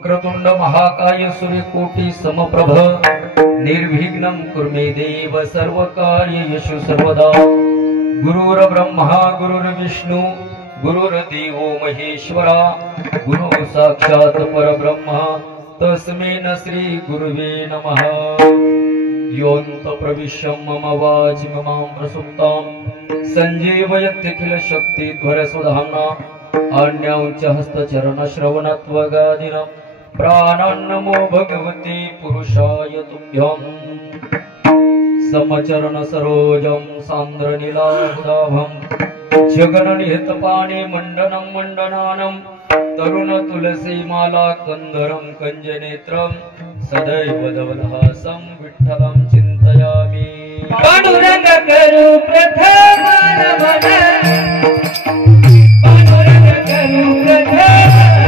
वक्रतुंड महाकाय सूर्यकोटि समप्रभ निर्विघ्नं कुर्मे देव सर्वकार्येषु सर्वदा। गुरुर्ब्रह्मा गुरुर्विष्णु गुरुर्देवो महेश्वरा गुरु साक्षात् परब्रह्म तस्मै श्री गुरुवे नमः। योऽन्त प्रविश्य मम वाचिममां प्रसुप्तां सञ्जीवयत्यखिल शक्तिध्वरसुधाम्ना अन्यौच हस्तचरणश्रवणत्वगादिनं प्राणान्नमो भगवते पुरुषाय तुभ्यं। समचरण सरोजं सान्द्रनीलाभं जगन्निहितपाणि मण्डनं मण्डनानं तरुण तुलसी माला कंदरं कंजनेत्रं सदैव दवलहासं विठ्ठलं चिन्तयामि। पांडुरंग करू प्रथम नमन, पांडुरंग करू प्रथम नमन,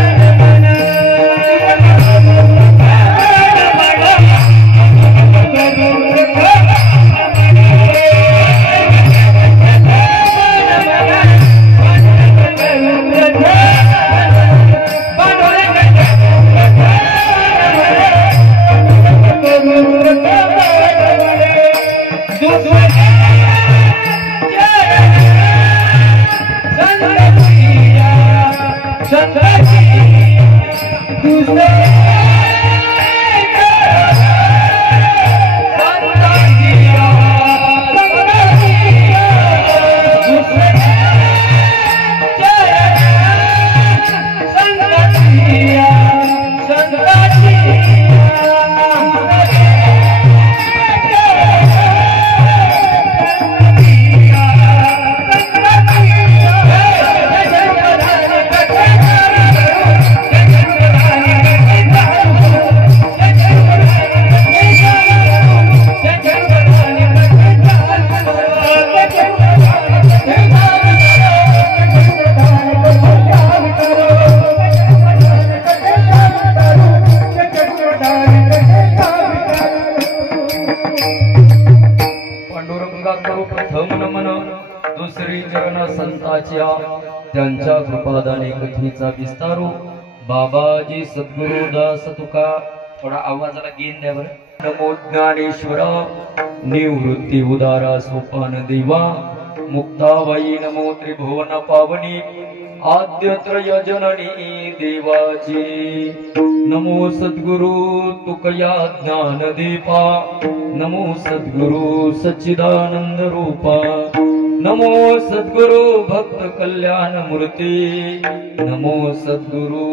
त्यांच्या कृपादाने कथेचा विस्तारू बाबाजी सद्गुरु दास तुका। थोडा आवाजाला गेन द्या बरं। नमो ज्ञानेश्वरा निवृत्ती उदारा सोपान देवा मुक्ताबाई नमो त्रिभुवन पावनी आद्य त्रय जननी देवाची। नमो सद्गुरु तुकया ज्ञान दीपा नमो सद्गुरु सच्चिदानंद रूपा नमो सद्गुरु भक्त कल्याण मूर्ती नमो सद्गुरु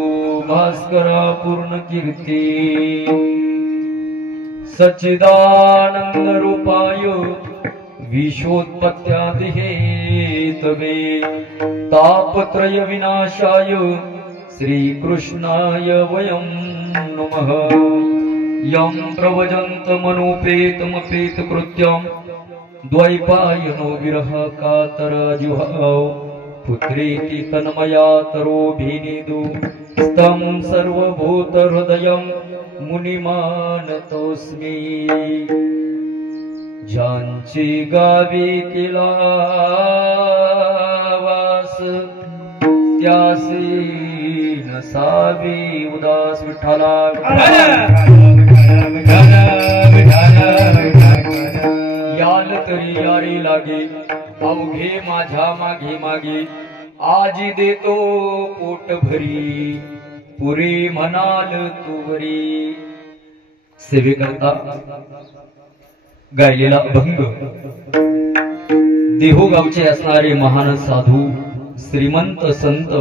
भास्करा पूर्ण कीर्ती। सच्चिदानंद रूपाय विश्वोत्पत्त्यादि हेतवे तापत्रय विनाशाय श्री कृष्णाय वयं नमः। यं प्रवजन्त मनोपेतमपेत कृत्यं द्वैपायनो विरह कातराजुहाव पुत्रेति तन्मयातरोभिनिदु स्तं सर्वभूत हृदयं मुनिमानतोस्मि। ज्यांची गावी केला वास त्यासी नसावी उदास विठ्ठला। याल तरी यारी लागे अवघे माझ्या मागे मागे आजी देतो पोट भरी पुरी म्हणाल तुवरी। सेवेकरता गायलेला अभंग देहूगावचे असणारे महान साधू श्रीमंत संत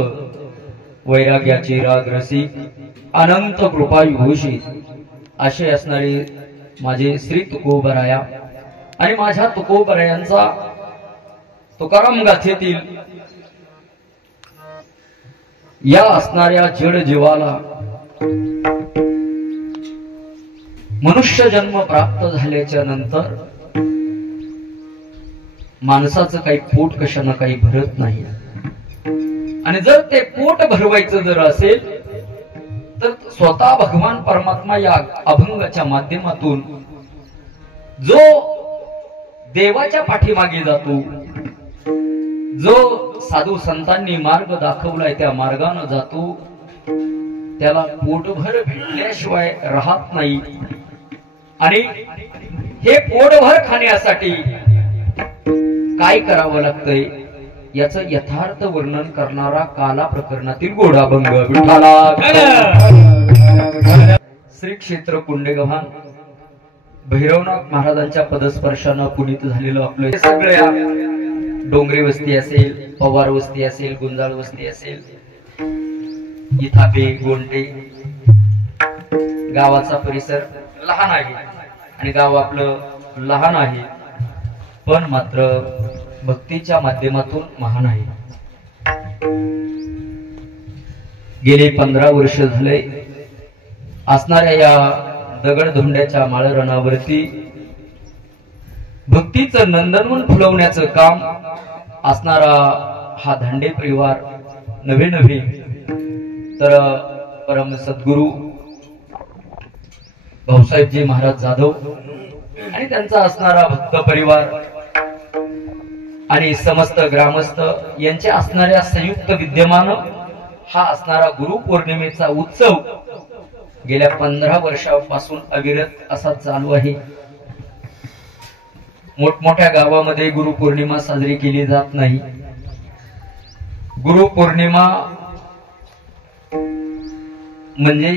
वैराग्याचे राग रसिक अनंत कृपा विभूषित असे असणारे माझे श्री तुकोबराया आणि माझ्या तुकोबरायांचा तुकाराम गाथेतील या असणाऱ्या जड जीवाला मनुष्य जन्म प्राप्त झाल्याच्या नंतर माणसाचं काही पोट कशानं काही भरत नाही आणि जर ते पोट भरवायचं जर असेल तर स्वतः भगवान परमात्मा या अभंगाच्या माध्यमातून जो देवाच्या पाठीमागे जातो जो साधू संतांनी मार्ग दाखवलाय त्या मार्गाने जातो त्याला पोटभर भेटल्याशिवाय राहत नाही. आणि हे पोटभर खाण्यासाठी काय करावं लागतंय याचं यथार्थ वर्णन करणारा काला प्रकरणातील गोडाभंग विठ्ठला. श्री क्षेत्र कुंडेगव्हाण भैरवनाथ महाराजांच्या पदस्पर्शानं पुनीत झालेलं आपलं सगळ्या डोंगरी वस्ती असेल, पवार वस्ती असेल, गुंजाळ वस्ती असेल, इथापे, गोंटे गावाचा परिसर लहान आहे आणि गाव आपलं लहान आहे, पण मात्र भक्तीच्या माध्यमातून महान आहे. गेले 15 वर्ष झाले असणाऱ्या या दगडधोंड्याच्या माळरणावरती भक्तीचं नंदनवन फुलवण्याचं काम असणारा हा धांडे परिवार नवे तर परम सद्गुरु भाऊसाहेबजी महाराज जाधव आणि त्यांचा असणारा भक्त परिवार आणि समस्त ग्रामस्थ यांच्या असणाऱ्या संयुक्त विद्यमान हा असणारा गुरुपौर्णिमेचा उत्सव गेल्या 15 वर्षापासून अविरत असा चालू आहे. मोठमोठ्या गावामध्ये गुरुपौर्णिमा साजरी केली जात नाही. गुरुपौर्णिमा म्हणजे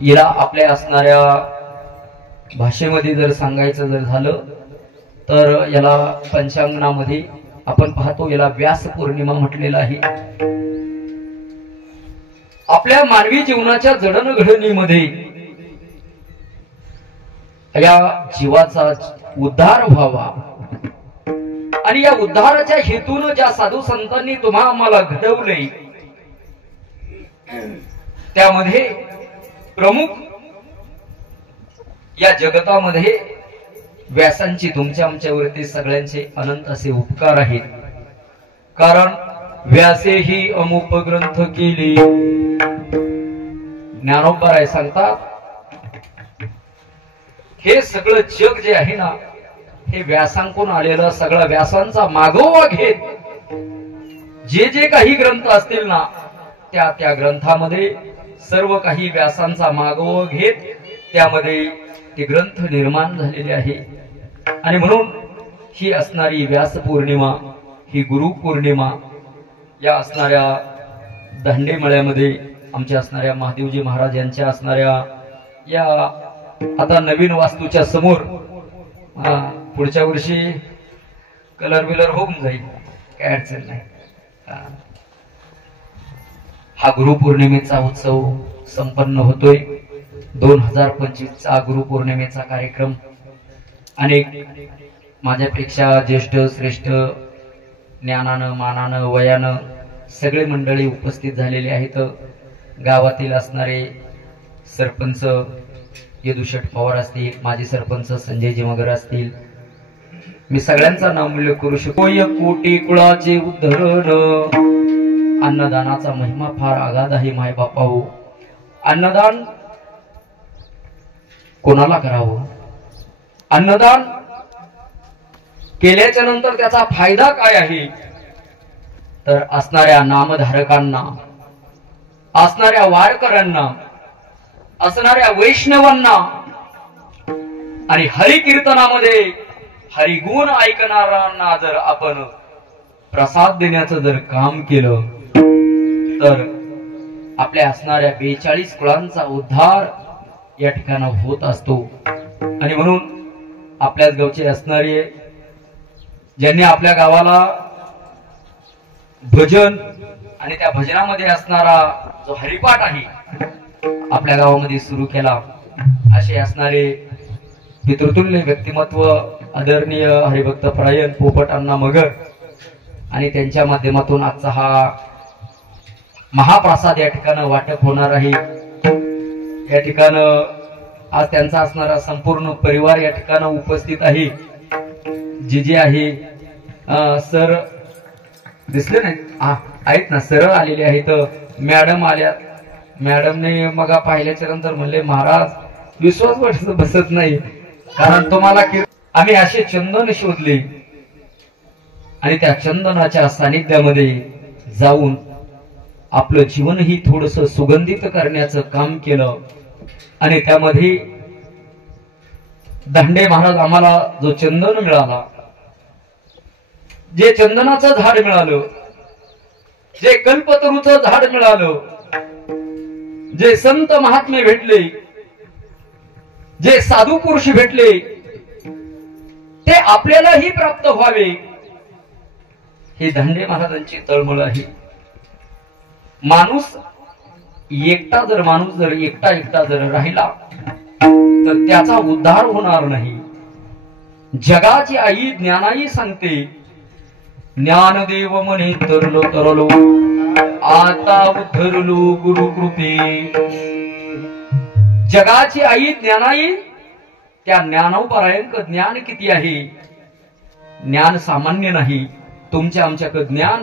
याला आपल्या असणाऱ्या भाषेमध्ये जर सांगायचं जर झालं तर याला पंचांगणामध्ये आपण पाहतो याला व्यास पौर्णिमा म्हटलेलं आहे. आपल्या मानवी जीवनाच्या जडणघडणीमध्ये या जीवाचा उद्धार व्हावा आणि या उद्धाराच्या हेतून ज्या साधू संतांनी तुम्हा आम्हाला घडवले त्यामध्ये प्रमुख या जगतामध्ये व्यासांची तुमच्या आमच्यावरती सगळ्यांचे अनंत असे उपकार आहेत. कारण व्यासे ही अमुप ग्रंथ केली. ज्ञानोबा सांगतात हे सगळं जग जे आहे ना हे व्यासांकडून आलेलं सगळं व्यासांचा मागोवा घेत जे काही ग्रंथ असतील ना त्या ग्रंथामध्ये सर्व काही व्यासांचा मागोवा घेत त्यामध्ये ते ग्रंथ निर्माण झालेले आहे. आणि म्हणून ही असणारी व्यास पौर्णिमा ही गुरु पौर्णिमा या असणाऱ्या दांडेमळ्यामध्ये आमच्या असणाऱ्या महादेवजी महाराज यांच्या असणाऱ्या या आता नवीन वास्तूच्या समोर पुढच्या वर्षी कलर बिलर होऊन जाईल, काय अडचण नाही. हा गुरुपौर्णिमेचा उत्सव संपन्न होतोय. 2025चा गुरुपौर्णिमेचा कार्यक्रम अनेक माझ्यापेक्षा ज्येष्ठ श्रेष्ठ ज्ञानानं मानानं वयानं सगळे मंडळी उपस्थित झालेले आहेत. गावातील असणारे सरपंच यदुशेठ पवार असतील, माजी सरपंच संजयजी मगर असतील, मी सगळ्यांचा नाव उल्लेख करू शकतो. कोटी कुळाचे उद्धरण अन्नदानाचा महिमा फार आगाध आहे. माय बापा हो, अन्नदान कोणाला करावं? अन्नदान केल्याच्या नंतर त्याचा फायदा काय आहे? तर असणाऱ्या नामधारकांना, असणाऱ्या वारकऱ्यांना, असणाऱ्या वैष्णवांना आणि हरिकीर्तनामध्ये हरिगुण ऐकणाऱ्यांना जर आपण प्रसाद देण्याचं जर काम केलं तर आपल्या असणाऱ्या 42 कुळांचा उद्धार या ठिकाणी होत असतो. आणि म्हणून आपल्याच गावचे असणारे ज्यांनी आपल्या गावाला भजन आणि त्या भजनामध्ये असणारा जो हरिपाठ आहे आपल्या गावामध्ये सुरू केला, असे असणारे पितृतुल्य व्यक्तिमत्व आदरणीय हरिभक्त परायण पोपट अण्णा मगर आणि त्यांच्या माध्यमातून आजचा हा महाप्रसाद या ठिकाणी वाटप होणार आहे. या ठिकाणी आज त्यांचा असणारा संपूर्ण परिवार या ठिकाणी उपस्थित आहे. जे आहे सर दिसले नाहीत, आहेत ना, सरळ आलेले आहेत. मॅडम आल्यात. मॅडमने मग पाहिल्याच्या नंतर म्हणले महाराज विश्वास बसत नाही, कारण तुम्हाला आम्ही असे चंदन शोधले आणि त्या चंदनाच्या सानिध्यामध्ये जाऊन आपलं जीवनही थोडस सुगंधित करण्याचं काम केलं आणि त्यामध्ये दांडे महाराज आम्हाला जो चंदन मिळाला, जे चंदनाचं झाड मिळालं, जे कल्पतरूचं झाड मिळालं, जे संत महात्मे भेटले, जे साधू पुरुष भेटले, ते आपल्यालाही प्राप्त व्हावे हे दांडे महाराजांची तळमळ आहे. माणूस जर एकटा राहिला तर त्याचा उद्धार होणार नाही. जगाची आई ज्ञानाई सांगते, ज्ञानदेव म्हणे तरलो आता उद्धरलो गुरु कृपे. जगाची आई ज्ञानाई, त्या ज्ञानोपरायंक ज्ञान किती आहे. ज्ञान सामान्य नाही. तुमच्या आमच्याकडे ज्ञान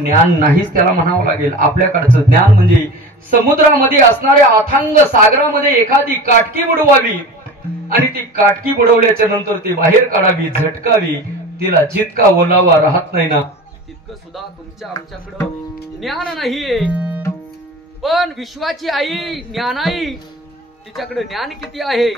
ज्ञान नाहीच त्याला म्हणावं लागेल. आपल्याकडचं ज्ञान म्हणजे समुद्रामध्ये असणाऱ्या अथांग सागरामध्ये एखादी काटकी बुडवावी आणि ती काटकी बुडवल्याच्या नंतर ती बाहेर काढावी, झटकावी. तिला जितका ओलावा राहत नाही ना तितकं सुद्धा तुमच्या आमच्याकडं ज्ञान नाहीये. पण विश्वाची आई ज्ञानाई, तिच्याकडे ज्ञान किती आहे.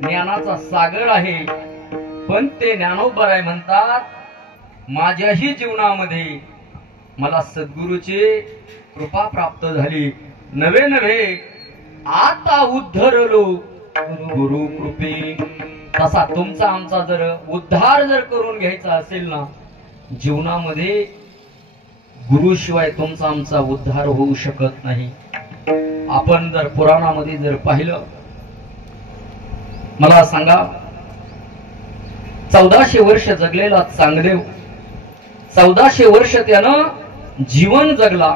ज्ञानाचा सागर आहे. पण ते ज्ञानोबराय म्हणतात, माझ्याही जीवनामध्ये मला सद्गुरूची कृपा प्राप्त झाली. नवे नवे आता उद्धरलो गुरु कृपे. तसा तुमचा आमचा जर उद्धार जर करून घ्यायचा असेल ना जीवनामध्ये, गुरुशिवाय तुमचा आमचा उद्धार होऊ शकत नाही. आपण जर पुराणामध्ये जर पाहिलं, मला सांगा, 1400 वर्ष जगलेला चांगदेव, 1400 वर्ष त्यानं जीवन जगला,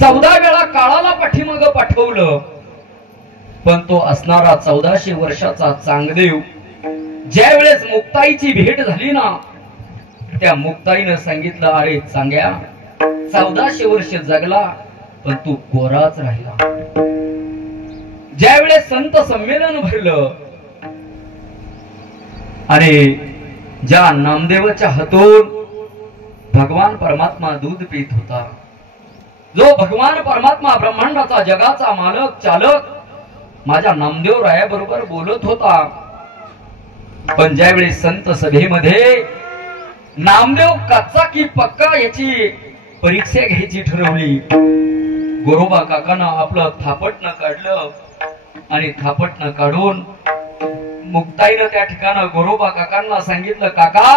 14 वेळा काळाला पाठीमाग पाठवलं. पण तो असणारा 1400 वर्षाचा चांगदेव ज्या वेळेस मुक्ताईची भेट झाली ना, त्या मुक्ताईनं सांगितलं, अरे चांग्या, 1400 वर्ष जगला पण तू गोराच राहिला. ज्या वेळेस संत संमेलन भरलं आणि ज्या नामदेवाच्या हातून भगवान परमात्मा दूध पित होता, जो भगवान परमात्मा ब्रह्मांडाचा जगाचा मालक चालक माझ्या नामदेव रायाबरोबर बोलत होता, पण ज्यावेळी संत सभेमध्ये नामदेव कच्चा की पक्का याची परीक्षा घ्यायची ठरवली, गोरोबा काकांना आपलं थापटणं काढलं आणि थापटणं काढून मुक्ताईनं त्या ठिकाणी गोरोबा काकांना सांगितलं, काका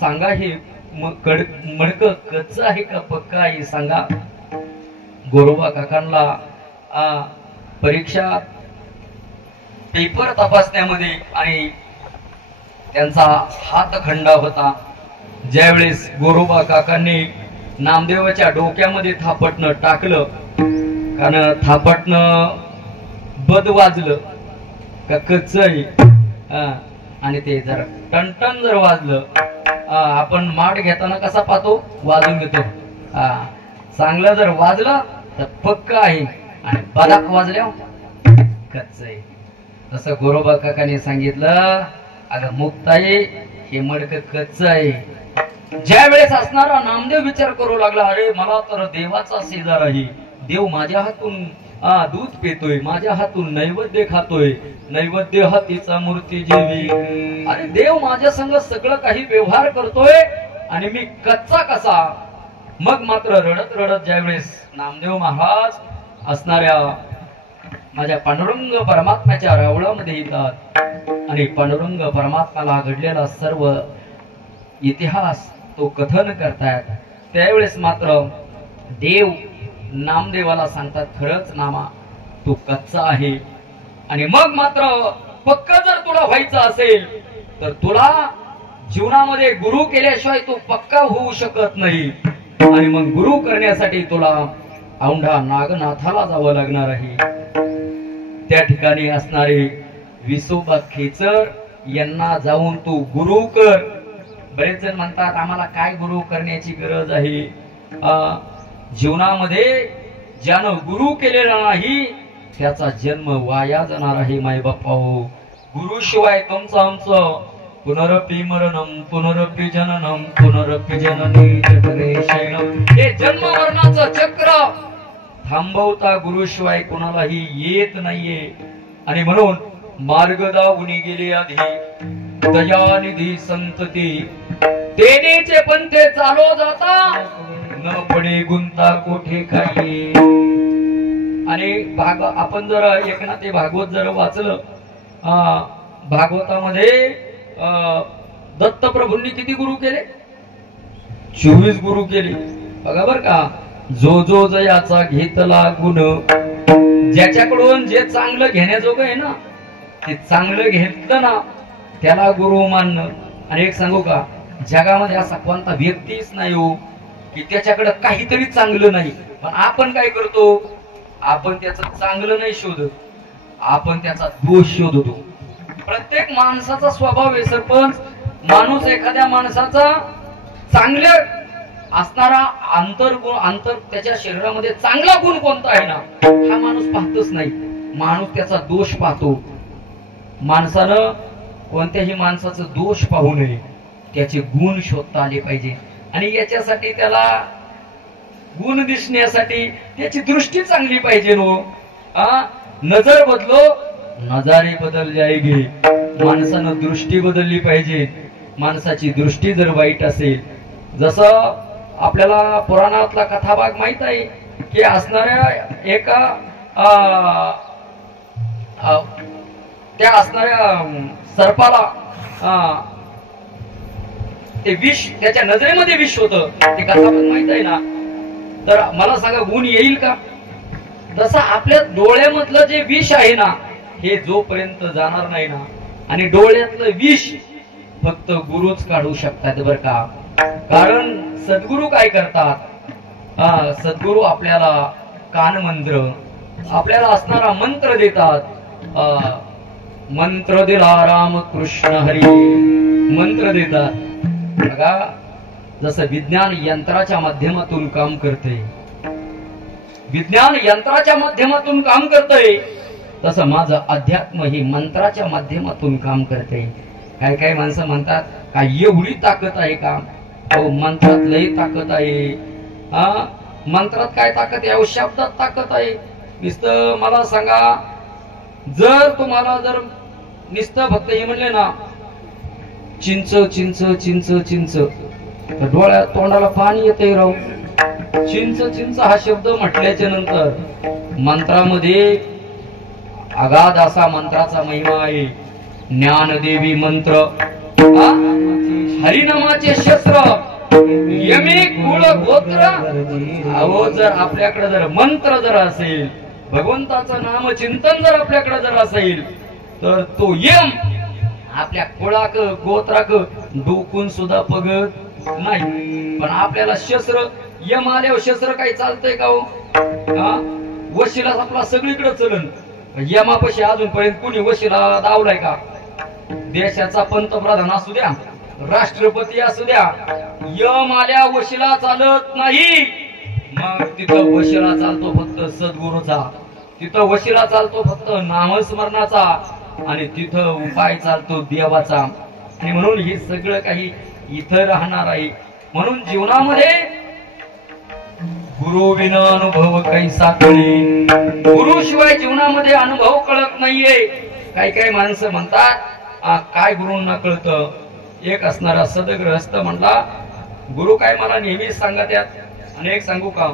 सांगा हे मडक कच्च आहे का पक्का आहे सांगा. गोरोबा काकांना परीक्षा पेपर तपासण्यामध्ये आणि त्यांचा हातखंडा होता. ज्यावेळेस गोरोबा काकांनी नामदेवाच्या डोक्यामध्ये थापटणं टाकलं, कारण थापटणं बद वाजलं का कच्च आहे आणि ते जर टनटन जर वाजलं, आपण माठ घेताना कसा पाहतो वाजून घेतो, चांगलं जर वाजलं तर पक्क आहे आणि बदाक वाजल्या कच्च आहे. तसं गोरोबा काकाने सांगितलं, अगं मुक्ताई हे मडक कच्च आहे. ज्या वेळेस असणारा नामदेव विचार करू लागला, अरे मला तर देवाचा शेजार आहे, देव माझ्या हातून दूध पितोय, माझ्या हातून नैवेद्य खातोय, नैवेद्य हातीचा मूर्ती जेवी, अरे देव माझ्या संग सगळं काही व्यवहार करतोय आणि मी कच्चा कसा. मग मात्र रडत रडत ज्यावेळेस नामदेव महाराज असणाऱ्या माझ्या पांडुरंग परमात्म्याच्या रावळामध्ये येतात आणि पांडुरंग परमात्म्याला घडलेला सर्व इतिहास तो कथन करतायत, त्यावेळेस मात्र देव नामदेवाला सांगतात, खरंच नामा तू कच्चा आहे आणि मग मात्र पक्का जर तुला व्हायचं असेल तर तुला जीवनामध्ये गुरु केल्याशिवाय तू पक्का होऊ शकत नाही आणि मग गुरु करण्यासाठी तुला औंढा नागनाथाला जावं लागणार आहे. त्या ठिकाणी असणारे विसोबा खेचर यांना जाऊन तू गुरु कर. बरेच जण म्हणतात आम्हाला काय गुरु करण्याची गरज आहे. जीवनामध्ये ज्यानं गुरु केलेला नाही त्याचा जन्म वाया जाणार आहे. माय बाप्पा हो, गुरु शिवाय तुमचं आमचं पुनरपि मरणम पुनरपि जननम पुनरपि जननी जठरे शयनम, हे जन्म मरणाचं चक्र थांबवता गुरु शिवाय कोणालाही येत नाहीये. आणि म्हणून मार्ग दावून गेले आधी दयानिधी संतती, तेनेचे पंथे चालो जाता न पडे गुंता कोठे काही. आणि आपण जर एकनाथ भागवत जर वाचलं, भागवतामध्ये दत्तप्रभूंनी किती गुरु केले? 24 गुरु केले. बघा बर का, जो जो जयाचा घेतला गुण, ज्याच्याकडून जे चांगलं घेण्याजोगं आहे ना ते चांगलं घेतलं ना त्याला गुरु मानणं. आणि एक सांगू का, जगामध्ये असा कोणता व्यक्तीच नाही हो की त्याच्याकडे काहीतरी चांगलं नाही, पण आपण काय करतो, आपण त्याचं चांगलं नाही शोधत, आपण त्याचा दोष शोधतो. प्रत्येक माणसाचा स्वभाव आहे सरपंच, माणूस एखाद्या माणसाचा चांगल्या असणारा अंतर त्याच्या शरीरामध्ये चांगला गुण कोणता आहे ना हा माणूस पाहतच नाही, माणूस त्याचा दोष पाहतो. माणसानं कोणत्याही माणसाचं दोष पाहू नये, त्याचे गुण शोधता आले पाहिजे. आणि याच्यासाठी त्याला गुण दिसण्यासाठी त्याची दृष्टी चांगली पाहिजे. नजर बदलो नजारे बदल जाएगी. माणसानं दृष्टी बदलली पाहिजे. माणसाची दृष्टी जर वाईट असेल, जसं आपल्याला पुराणातला कथाभाग माहित आहे की असणाऱ्या एका त्या असणाऱ्या सर्पाला ते विष, त्याच्या नजरेमध्ये विष होतं, ते कथाभाग माहित आहे ना. तर मला सांगा गुण येईल का? तसं आपल्या डोळ्यामधलं जे विष आहे ना हे जोपर्यंत जाणार नाही ना, आणि डोळ्यातलं विष फक्त गुरुच काढू शकतात बर का. कारण सद्गुरु काय करतात, सद्गुरु आपल्याला कानमंत्र, आपल्याला असणारा मंत्र देतात. मंत्र दिला राम कृष्ण हरी मंत्र देतात. बघा, जसं विज्ञान यंत्राच्या माध्यमातून काम करते, विज्ञान यंत्राच्या माध्यमातून काम करतंय, तसं माझं अध्यात्म ही मंत्राच्या माध्यमातून काम करते. काही काही माणसं म्हणतात का एवढी ताकद आहे का? अहो मंत्रात लई ताकद आहे. हा मंत्रात काय ताकद आहे? शब्दात ताकद आहे. नुसतं मला सांगा, जर तुम्हाला जर नुसतं फक्त हे म्हणले ना चिंच चिंच चिंच चिंच, तर डोळ्यात तोंडाला पाणी येते राव. चिंच चिंच हा शब्द म्हटल्याच्या नंतर मंत्रामध्ये अगाध असा मंत्राचा महिमा आहे. ज्ञानदेवी मंत्र, हरिनामाचे शस्त्र, यमी कुळ गोत्र. अहो जर आपल्याकडे जर मंत्र जर असेल, भगवंताचं नाम चिंतन जर आपल्याकडे जर असेल, तर तो यम आपल्या कुळाक गोत्राक डोकून सुद्धा बघत नाही. पण आपल्याला शस्त्र यम आल्यावर शस्त्र काही चालतंय का हो? वशिला आपला सगळीकडे चलन. यमापाशी अजूनपर्यंत कोणी वशिला दावलाय का? देशाचा पंतप्रधान असू द्या, राष्ट्रपती असू द्या, यम आल्या वशिला चालत नाही. मग तिथं वशिला चालतो फक्त सद्गुरूचा, तिथं वशिला चालतो फक्त नामस्मरणाचा, आणि तिथं उपाय चालतो देवाचा. आणि म्हणून हे सगळं काही इथं राहणार आहे. म्हणून जीवनामध्ये गुरु विना अनुभव काही साखळी, गुरु शिवाय जीवनामध्ये अनुभव कळत नाहीये. काही काही माणसं म्हणतात काय गुरूंना कळतं? एक असणारा सदग्रहस्थ म्हणला, गुरु काय मला नेहमीच सांगत यात. आणि एक सांगू का,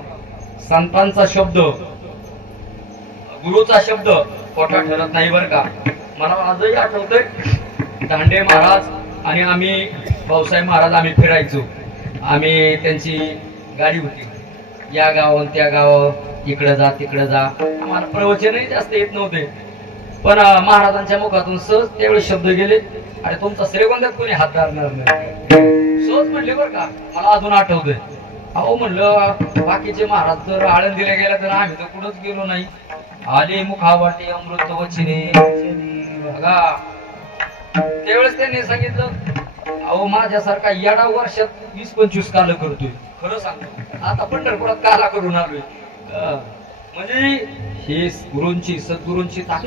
संतांचा शब्द, गुरुचा शब्द खोटा ठरत नाही बर का. मला आजही आठवतंय, दांडे महाराज आणि आम्ही भाऊसाहेब महाराज आम्ही फिरायचो. आम्ही त्यांची गाडी होती, या गावावर त्या गावावर, इकडे जा तिकडे जा. आम्हाला प्रवचनही जास्त येत नव्हते, पण महाराजांच्या मुखातून सहज त्यावेळी शब्द गेले, अरे तुमचा श्रीगोंद्यात कोणी हात धरणार नाही. सहज म्हणले बर का. मला अजून आठवतंय, अहो म्हणलं बाकीचे महाराज जर आळंदीला गेला तर आम्ही तर कुठंच गेलो नाही. आले मुखावाटे अमृत वचने बघा. त्यावेळेस त्यांनी सांगितलं, अहो माझ्यासारखा येडा वर्षात 20-25 काल करतोय. खरं सांगतो, आता पंढरपुरात काला करून आलोय. म्हणजे हे गुरूंची सद्गुरूंची ताकद.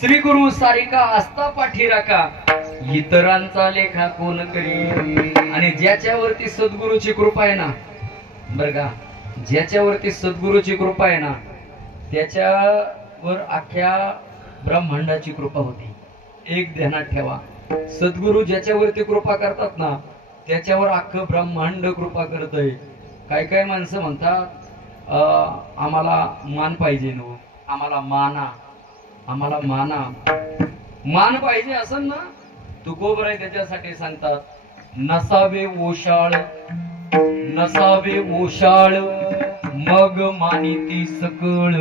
श्री गुरु सारिका असता पाठी राखा, इतरांचा लेखा कोण करी. आणि ज्याच्यावरती सद्गुरूची कृपा आहे ना, बर का, ज्याच्यावरती सद्गुरूची कृपा आहे ना, त्याच्यावर अख्ख्या ब्रह्मांडाची कृपा होती. एक ध्यानात ठेवा, सद्गुरू ज्याच्यावरती कृपा करतात ना, त्याच्यावर अख्खं ब्रह्मांड कृपा करतय. काय काय माणसं म्हणतात आम्हाला मान पाहिजे, नो आम्हाला माना, आम्हाला माना. मान पाहिजे असं ना, तुकोबर आहे त्याच्यासाठी सांगतात, नसावे ओशाळ, नसावे ओशाळ, मग मानिती सकळ,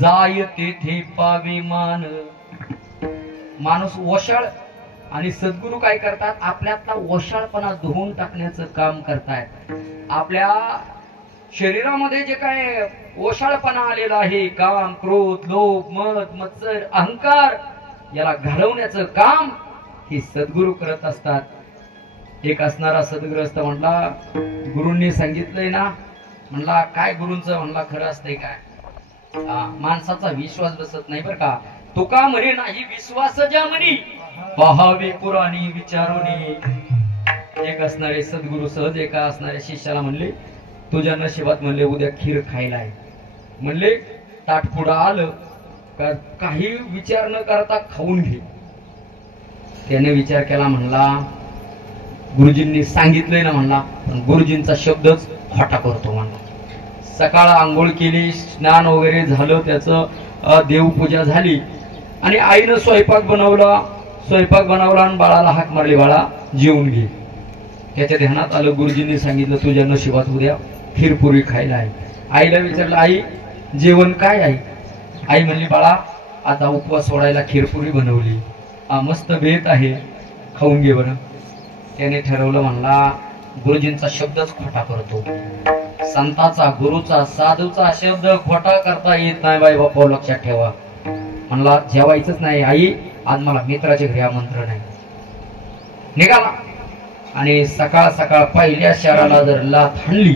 जाय तेथे पावे मान. माणूस ओशाळ, आणि सद्गुरू काय करतात, आपल्यातला ओशाळपणा धुवून टाकण्याचं काम करतायत. आपल्या शरीरामध्ये जे काय ओशाळपणा आलेला आहे, काम, क्रोध, लोभ, मद, मत्सर, अहंकार, याला घालवण्याचं काम हे सद्गुरू करत असतात. एक असणारा सद्ग्रस्त म्हणला, गुरूंनी सांगितलंय ना. म्हणला काय गुरूंचं? म्हणला खरं असतंय काय? माणसाचा विश्वास बसत नाही बर का. तुका म्हणे नाही विश्वास ज्या म्हणी, पहावे पुराणी विचारोनी. एक असणारे सद्गुरु सहज एका असणाऱ्या शिष्याला म्हणले, तुझ्या नशिबात म्हणले उद्या खीर खायला आहे. म्हणले ताट पुढं आलं का काही विचार न करता खाऊन घे. त्याने विचार केला, म्हणला गुरुजींनी सांगितलंय ना म्हणला, पण गुरुजींचा शब्दच खोटा करतो म्हणला. सकाळ आंघोळ केली, स्नान वगैरे झालं, त्याचं देवपूजा झाली आणि आईनं स्वयंपाक बनवला आणि बाळाला हाक मारली, बाळा जेवून घे. त्याच्या ध्यानात आलं गुरुजींनी सांगितलं तुझ्या नशिबात उद्या खीरपुरी खायला आहे. आईला विचारलं, आई जेवण काय आहे? आई म्हणली, बाळा आता उपवास सोडायला खीरपुरी बनवली, मस्त बेत आहे, खाऊन घे बरं. त्याने ठरवलं, म्हणला गुरुजींचा शब्दच खोटा करतो. संताचा, गुरुचा, साधूचा शब्द खोटा करता येत नाही बाई बापा, लक्षात ठेवा. म्हणला जेवायचंच नाही आई, आज मला मित्राच्या घरी आमंत्रण आहे. निघाला आणि सकाळ सकाळ पहिल्या शहराला जर लाथ हाणली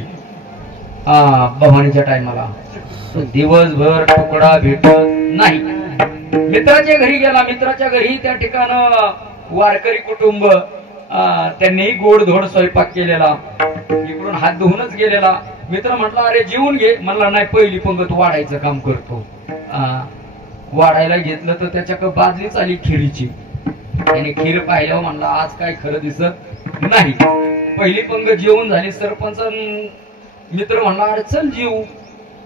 भवानीच्या टायमाला, दिवसभर तुकडा भेटत नाही. मित्राच्या घरी गेला. मित्राच्या घरी त्या ठिकाणं वारकरी कुटुंब, त्यांनी गोडधोड स्वयंपाक केलेला, इकडून हात धुवूनच गेलेला. मित्र म्हटला, अरे जेवून घे. म्हणला नाही, पहिली पंगत वाढायचं काम करतो. वाढायला घेतलं तर त्याच्याकडे बादलीच आली खिरीची. त्याने खीर पाहिल्यावर म्हणला आज काय खरं दिसत नाही. पहिली पंगत जेवून झाली. सरपंच मित्र म्हणला, अरे चल जेवू.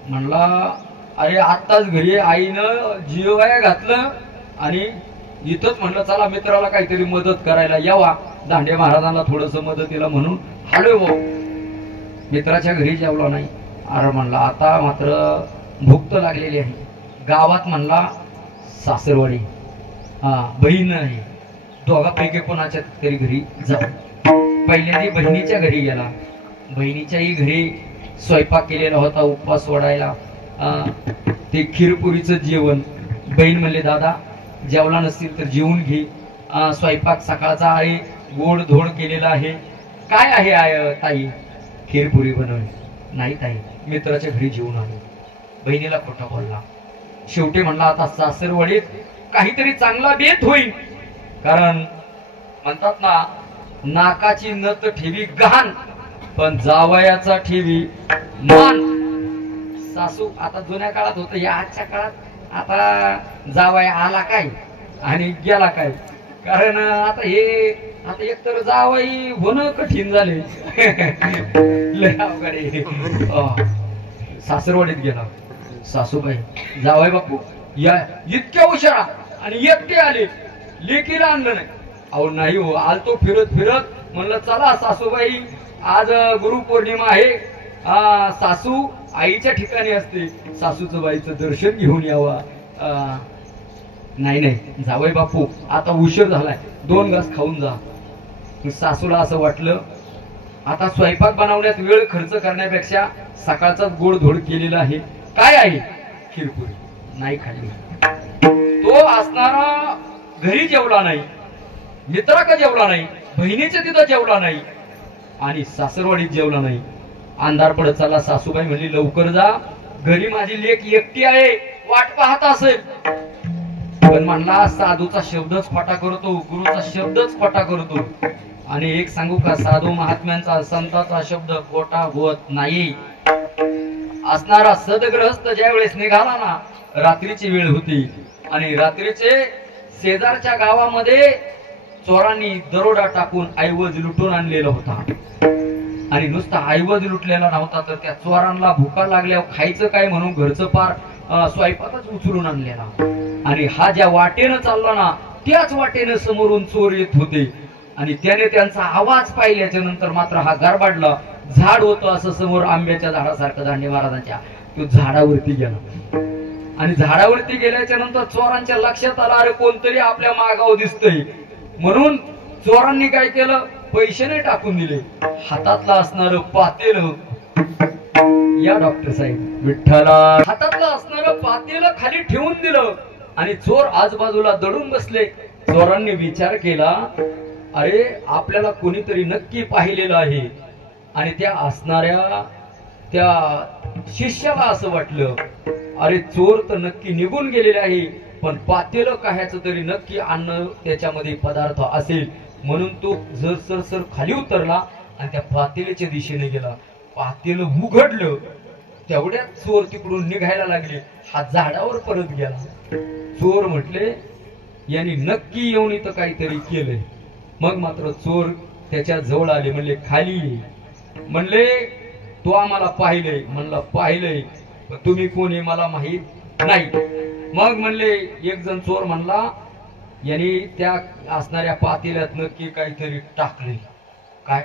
म्हणला अरे आत्ताच घरी आईनं जेवाया घातलं आणि इथंच म्हणलं चला मित्राला काहीतरी मदत करायला यावा, दांडे महाराजांना थोडस मदतीला म्हणून आलोय भाऊ. मित्राच्या घरी जेवला नाही. अरे म्हणला आता मात्र भूक तर लागलेली आहे. गावात म्हणला सासरवाडी, बहीण आहे, दोघांपैकी कोणाच्या तरी घरी जाऊ. पहिल्यांदा बहिणीच्या घरी गेला. बहिणीच्याही घरी स्वयंपाक केलेला होता उपवास सोडायला, ते खीरपुरीचं जेवण. बहीण म्हणले, दादा जेवला नसतील तर जेवून घे, स्वयंपाक सकाळचा आहे, गोड धोड केलेला आहे. काय आहे ताई? खीरपुरी बनवली. नाही ताई, मित्राच्या घरी जेवून आलो. बहिणीला खोटा बोलला. शेवटी म्हणला आता सासरवाडीत काहीतरी चांगला बेत होईल, कारण म्हणतात ना नाकाची नथ ठेवी गहाण पण जावयाचा ठेवी मान. सासू आता जुन्या काळात होतं, या आजच्या काळात आता जावया आला काय आणि गेला काय. कारण आता एकतर जावई होणं कठीण झाले. लय अवघड आहे. सासरवाडीत गेला. सासूबाई, जावई बापू या इतक्या उशिरा आणि एकटे आले, लेकीला आणलं नाही. अहो नाही हो, आलतो फिरत फिरत. म्हणलं चला सासूबाई आज गुरुपौर्णिमा आहे, सासू आईच्या ठिकाणी असते, सासूचं बाईचं दर्शन घेऊन यावा. नाही नाही जावई बापू आता उशीर झालाय, 2 घास खाऊन जा. सासूला असं वाटलं आता स्वयंपाक बनवण्यात वेळ खर्च करण्यापेक्षा सकाळचाच गोडधोड केलेला आहे. काय आहे? खीरपुरी. नाही खाल्ली. तो असणारा घरी जेवला नाही, मित्राकडे जेवला नाही, बहिणीच्या तिथं जेवला नाही आणि सासरवाडीत जेवला नाही. अंधार पडत चालला. सासूबाई म्हणली लवकर जा, घरी माझी लेक एकटी आहे, वाट पाहत असेल. पण म्हणला साधूचा शब्दच खोटा करतो, गुरुचा शब्दच खोटा करतो. आणि एक सांगू का, साधू महात्म्यांचा, संतांचा शब्द खोटा होत नाही. असणारा सदग्रहस्थ ज्या वेळेस निघाला ना, रात्रीची वेळ होती आणि रात्रीचे शेजारच्या गावामध्ये चोरांनी दरोडा टाकून ऐवज लुटून आणलेला होता. आणि नुसता ऐवज लुटलेला नव्हता तर त्या चोरांना भुका लागल्यावर खायचं काय म्हणून घरचं पार स्वयंपाकच उचलून आणलेला. आणि हा ज्या वाटेनं चालला ना त्याच वाटेनं समोरून चोर येत होते आणि त्याने त्यांचा आवाज पाहिल्याच्या नंतर मात्र हा गरबाडला. झाड होतं असं समोर आंब्याच्या झाडासारखं दांडे महाराजांच्या, तो झाडावरती गेला. आणि झाडावरती गेल्याच्या नंतर चोरांच्या लक्षात आलं अरे कोणतरी आपल्या मागावर दिसतंय. म्हणून चोरांनी काय केलं, पैसे नाही टाकून दिले, हातातला असणार पातेल, या डॉक्टर साहेब विठ्ठला, हातातलं असणार पातेल खाली ठेवून दिलं आणि चोर आजूबाजूला दडून बसले. चोरांनी विचार केला अरे आपल्याला कोणीतरी नक्की पाहिलेलं आहे. आणि त्या असणाऱ्या त्या शिष्याला असं वाटलं, अरे चोर तर नक्की निघून गेलेले आहे, पण पातेलं काह्याचं तरी नक्की अन्न त्याच्यामध्ये पदार्थ असेल. म्हणून तो जर सर खाली उतरला आणि त्या पातेल्याच्या दिशेने गेला. पातेलं उघडलं, तेवढ्यात चोर तिकडून निघायला लागले. हा झाडावर परत गेला. चोर म्हटले यांनी नक्की येऊन इथं काहीतरी केलंय. मग मात्र चोर त्याच्या जवळ आले. म्हणले खाली ये. म्हणले तू आम्हाला पाहिलंय. म्हणला पाहिलंय, पण तुम्ही कोणी मला माहित नाही. मग म्हणले एक जण चोर म्हणला यांनी त्या असणाऱ्या पातेल्यात नक्की काहीतरी टाकले. काय?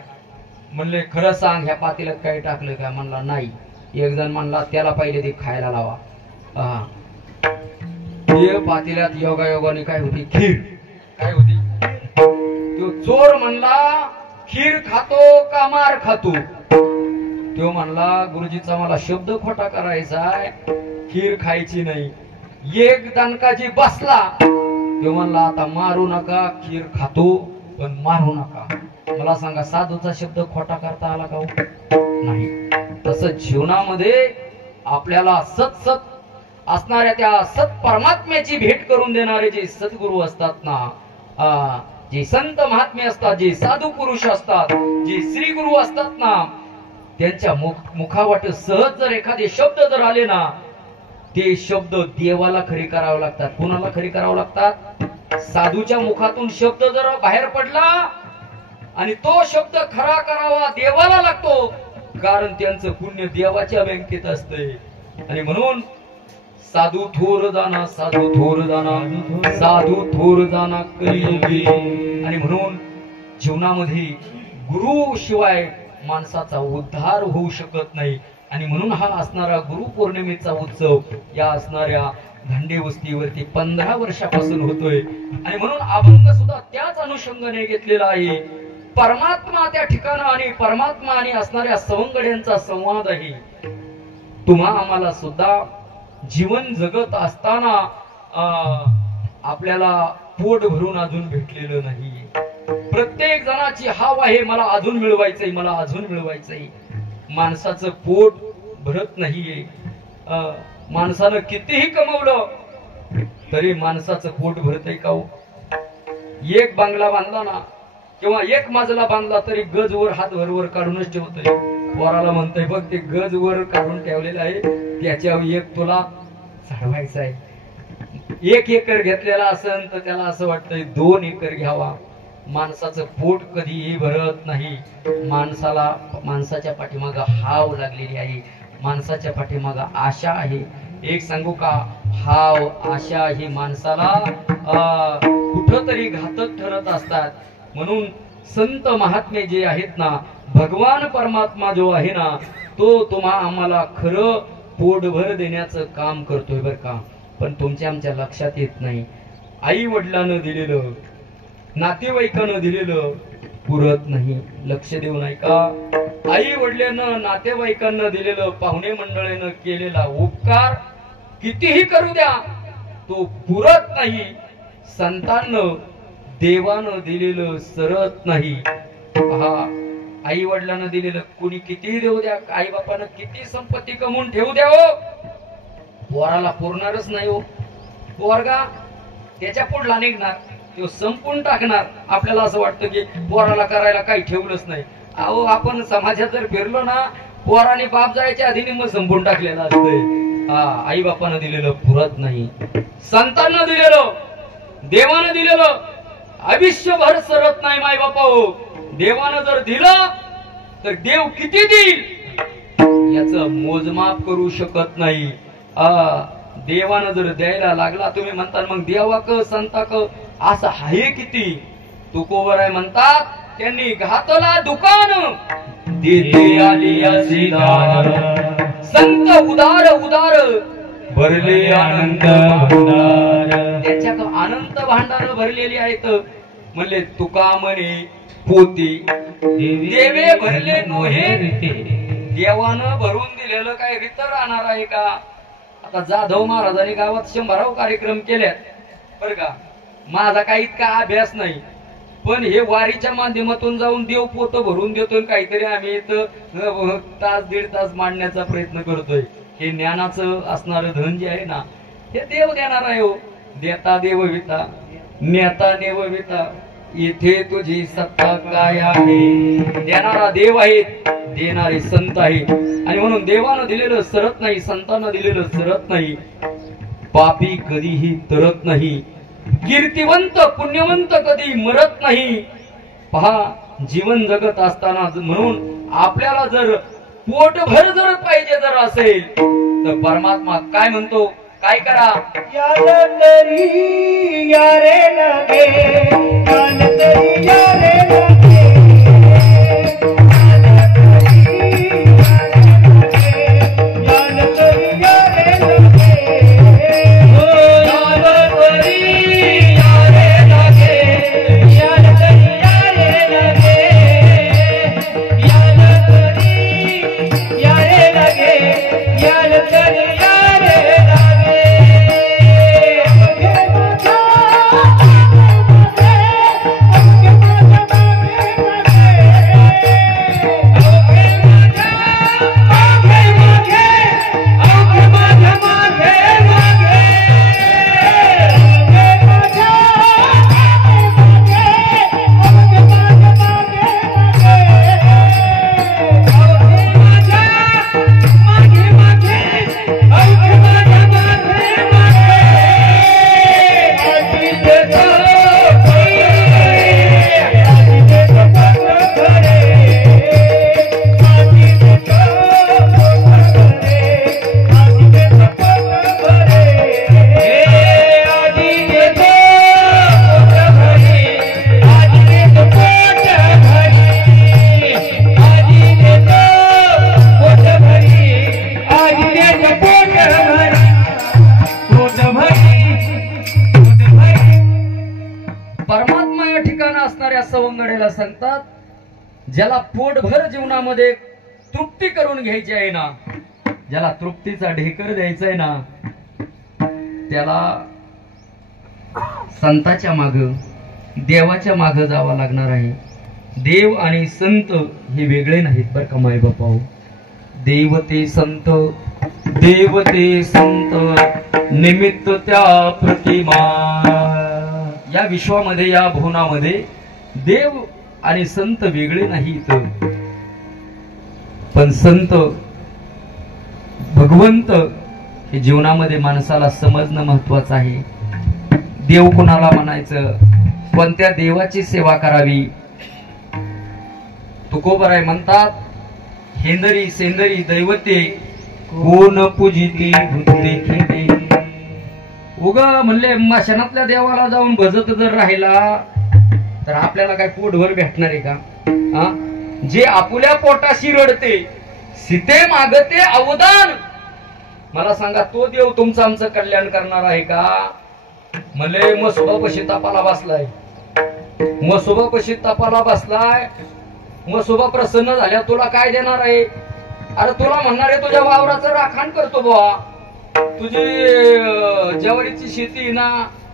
म्हणले खरं सांग, ह्या पातेल्यात काही टाकलं काय? म्हणला नाही. एक जण म्हणला त्याला पहिले ते खायला लावा. ते पातेल्यात योगायोगाने काय होती? खीर. काय होती? तो चोर म्हणला खीर खातो का मार खातो? तो म्हणला गुरुजीचा मला शब्द खोटा करायचा आहे, खीर खायची नाही. एक दणकाजी बसला. तो म्हणला आता मारू नका, खीर खातो पण मारू नका. मला सांगा साधूचा शब्द खोटा करता आला का? नाही. तसं जीवनामध्ये आपल्याला सत असणाऱ्या त्या सत परमात्म्याची भेट करून देणारे जे सद्गुरू असतात ना, जे संत महात्मे असतात, जे साधू पुरुष असतात, जे श्री गुरु असतात ना, त्यांच्या मुखावाट सहज जर एखादे शब्द जर आले ना, ते शब्द देवाला खरी करावे लागतात. कुणाला खरी करावे लागतात? साधूच्या मुखातून शब्द जर बाहेर पडला आणि तो शब्द खरा करावा देवाला लागतो, कारण त्यांचं पुण्य देवाच्या बँकेत असतंय. आणि म्हणून साधू थोर जाना, साधू थोर जाना, साधू थोर जाना कलियुगी. आणि म्हणून जीवनामध्ये गुरु शिवाय माणसाचा उद्धार होऊ शकत नाही. आणि म्हणून हा असणारा गुरु पौर्णिमेचा उत्सव या असणाऱ्या धंडे वस्तीवरती 15 वर्षापासून होतोय. आणि म्हणून अभंग सुद्धा त्याच अनुषंगाने घेतलेला आहे. परमात्मा त्या ठिकाणं आणि परमात्मा आणि असणाऱ्या सवंगड्यांचा संवाद आहे. तुम्हा आम्हाला सुद्धा जीवन जगत असताना आपल्याला पोट भरून अजून भेटलेलं नाही. प्रत्येक जणाची हाव आहे, मला अजून मिळवायचंय, मला अजून मिळवायचंय. माणसाचं पोट भरत नाहीये. माणसानं कितीही कमवलं तरी माणसाचं पोट भरतय का हो? एक बांगला बांधला ना किंवा एक मजला बांधला तरी गज वर हात वर काढूनच ठेवतोय. पोराला म्हणतोय बघ ते गज वर काढून ठेवलेलं आहे, त्याच्यावर एक तुला चढवायचा आहे. 1 एकर घेतलेला असेल तर त्याला असं वाटतंय 2 एकर घ्यावा. माणसाचं पोट कधीही भरत नाही. माणसाच्या पाठीमाग हाव लागलेली आहे. माणसाच्या पाठीमाग आशा आहे. एक सांगू का, हाव आशा ही माणसाला कुठंतरी घातक ठरत असतात. म्हणून संत महात्मे जे आहेत ना, भगवान परमात्मा जो आहे ना, तो तुम्हा आम्हाला खरं पोटभर देण्याचं काम करतोय बर का. पण तुमच्या आमच्या लक्षात येत नाही. आई वडिलांना दिलेलं, नातेवाईकांना दिलेलं पुरत नाही. लक्ष देऊ नाही का? आई वडिलांना नातेवाईकांना दिलेलं, पाहुणे मंडळीनं केलेला उपकार कितीही करू द्या तो पुरत नाही. संतांना देवानं दिलेलं सरत नाही. पहा, आई वडिलांना दिलेलं कुणी कितीही देऊ द्या, आई बापानं किती संपत्ती कमवून ठेवू द्या, हो पोराला पुरणारच नाही. हो पोरगा त्याच्या पुढला निघणार, तो संपून टाकणार. आपल्याला असं वाटतं की पोराला करायला काही ठेवलंच नाही. अहो आपण समाजात जर फिरलो ना, पोराने बाप जायच्या आधी मग संपून टाकलेलं असतंय. आई बापानं दिलेलं पुरत नाही. संतांना दिलेलं, देवानं दिलेलं आयुष्यभर सरत नाही. माय बापा हो, देवानं जर दिलं तर देव किती देईल याचं मोजमाप करू शकत नाही. देवानं जर द्यायला लागला, तुम्ही म्हणता मग देवा क संता क असं आहे किती. तुकोबर आहे म्हणतात, त्यांनी घातला दुकान देते आली अशी दार. संत उदार उदार भरले आनंद भांडार. त्याच्यात अनंत भांडार भरलेली आहेत. म्हणले तुका म्हणे पोती देवे भरले नोहे रीते. देवानं भरून दिलेलं काय रीत राहणार आहे का? आता जाधव महाराजांनी गावात 100 कार्यक्रम केल्यात बर का. माझा काही इतका अभ्यास नाही, पण हे वारीच्या माध्यमातून जाऊन देव पोट भरून देतोय, काहीतरी आम्ही इथं तास दीड तास मांडण्याचा प्रयत्न करतोय. हे ज्ञानाचं असणारं धन जे आहे ना, हे देव देणार आहे. हो, देता देवविता नेता देवविता, इथे तुझी सत्ता काय आहे. देणारा देव आहे, देणारे संत आहे. आणि म्हणून देवानं दिलेलं सरत नाही, संतांना दिलेलं सरत नाही. पापी कधीही तरत नाही, कीर्तिवंत पुण्यवंत कधी मरत नाही. पहा, जीवन जगत असताना म्हणून आपल्याला जर पोटभर जर पाहिजे जर असेल तर परमात्मा काय म्हणतो, काय करा. यारे लगे यारे लगे सवंगडेला सांगतात, ज्याला पोटभर जीवनामध्ये तृप्ती करून घ्यायची आहे ना, ज्याला तृप्तीचा ढेकर द्यायचा आहे ना, त्याला संताच्या माग देवाच्या माग जावं लागणार आहे. देव आणि संत हे वेगळे नाहीत बरं का माय बापा. देव ते संत, देव ते संत निमित्त त्या प्रतिमा. या विश्वामध्ये या भुवनामध्ये देव आणि संत वेगळे नाहीत, पण संत भगवंत हे जीवनामध्ये माणसाला समजणं महत्वाचं आहे. देव कोणाला म्हणायचं, कोणत्या देवाची सेवा करावी. तुकोबराय म्हणतात, हेंदरी सेंदरी दैवते कोण पूजिते भूते खेटे. उगा म्हणले मशानातल्या देवाला जाऊन भजत जर राहिला तर आपल्याला काय पोटभर भेटणार आहे का. जे आपुल्या पोटाशी रडते सीते मागते अवदान, मला सांगा तो देव तुमचं आमचं कल्याण करणार आहे का. मले मसोबापाशी तपाला बसलाय, मसोबापाशी तपाला बसलाय, मसोबा प्रसन्न झाल्या तुला काय देणार आहे. अरे तुला म्हणणार आहे तुझ्या वावराचं राखण करतो बुवा, तुझी ज्वारीची शेती ना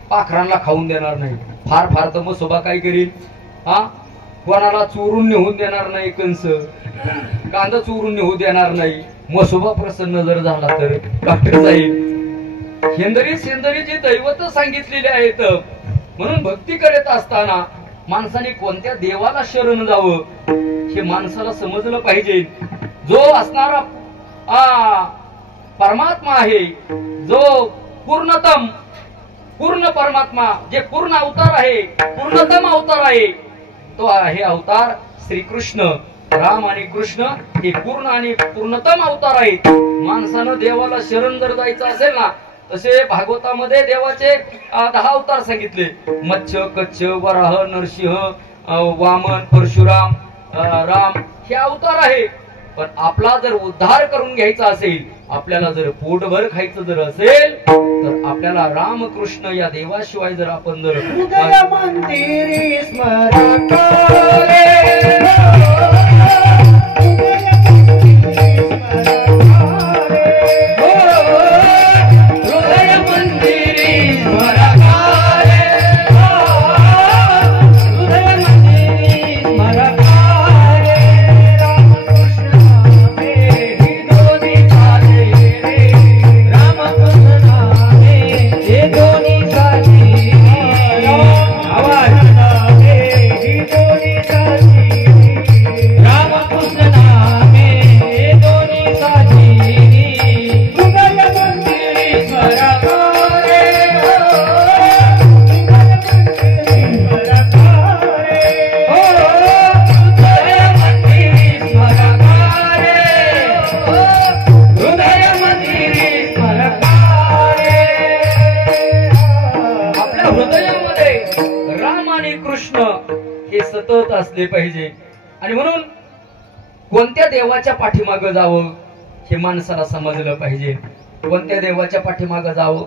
पाखरांना खाऊन देणार नाही. फार फार तर मसोबा काय करील, कोणाला चोरून नेऊन देणार नाही, कंस कांदा चोरून नेऊ देणार नाही. मसोबा प्रसन्न जर झाला तर डॉक्टर साहेब हेंदरी सेंदरीची दैवत सांगितलेली आहेत. म्हणून भक्ती करत असताना माणसाने कोणत्या देवाला शरण जावं हे माणसाला समजलं पाहिजे. जो असणारा परमात्मा आहे, जो पूर्ण परमात्मा, जे पूर्ण अवतार आहे, पूर्णतम अवतार आहे, तो आहे अवतार श्रीकृष्ण. राम आणि कृष्ण हे पूर्ण आणि पूर्णतम अवतार आहेत. माणसानं देवाला शरण जर जायचं असेल ना, तसे भागवतामध्ये देवाचे 10 अवतार सांगितले. मत्स्य कच्छ वराह नरसिंह वामन परशुराम राम हे अवतार आहे. पण आपला जर उद्धार करून घ्यायचा असेल, आपल्याला जर पोटभर खायचं जर असेल तर आपल्याला रामकृष्ण या देवाशिवाय जर आपण जर मंदिरी स्मरण मंदिरी आयुष्यामध्ये राम आणि कृष्ण हे सतत असले पाहिजे. आणि म्हणून कोणत्या देवाच्या पाठीमागं जावं हे माणसाला समजलं पाहिजे. कोणत्या देवाच्या पाठीमागं जावं,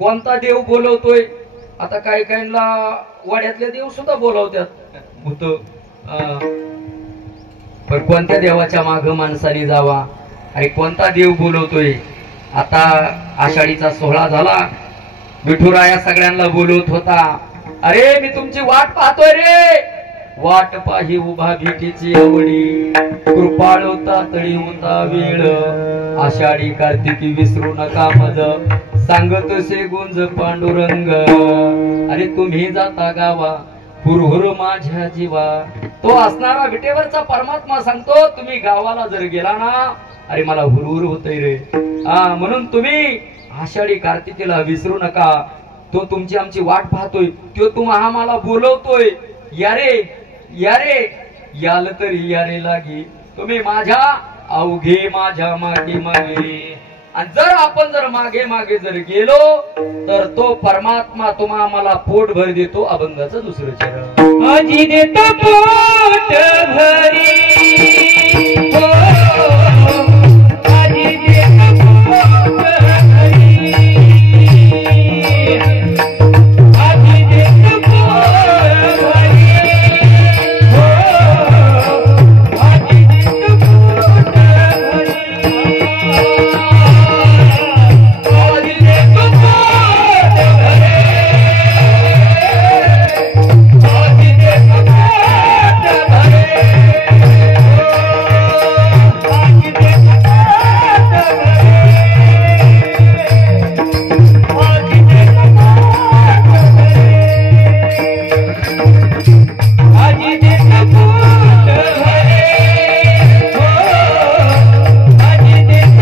कोणता देव बोलवतोय. आता काही काहींना वाड्यातले देव सुद्धा बोलवतात भूत. पण कोणत्या देवाच्या माग माणसाने जावा आणि कोणता देव बोलवतोय. आता आषाढीचा सोहळा झाला, विठुराया सगळ्यांना बोलवत होता. अरे मी तुमची वाट पाहतोय रे, वाट पाही उभा भेटीची आवडी, कृपाळ होता तळी होता वेळ, आषाढी कार्तिकी विसरू नका मज, सांगत से गुंज पांडुरंग. अरे तुम्ही जाता गावा हुरहुर माझ्या जीवा. तो असणारा विटेवरचा परमात्मा सांगतो तुम्ही गावाला जर गेला ना, अरे मला हुरहुर होतय रे. म्हणून तुम्ही आषाढी कार्तिकीला विसरू नका. तो तुमची आमची वाट पाहतोय, तो तुम्हा आम्हाला बोलवतोय. यारे यारे याल तरी यारे लागी, तुम्ही माझ्या अवघे माझ्या मागे मागे. आणि जर मागे मागे जर गेलो तर तो परमात्मा तुम्हा आम्हाला पोट भर देतो. अभंगाचं दुसरं चरण. आजी देतो पोट भरी, आजी देतो पोट भरी, आजी देतो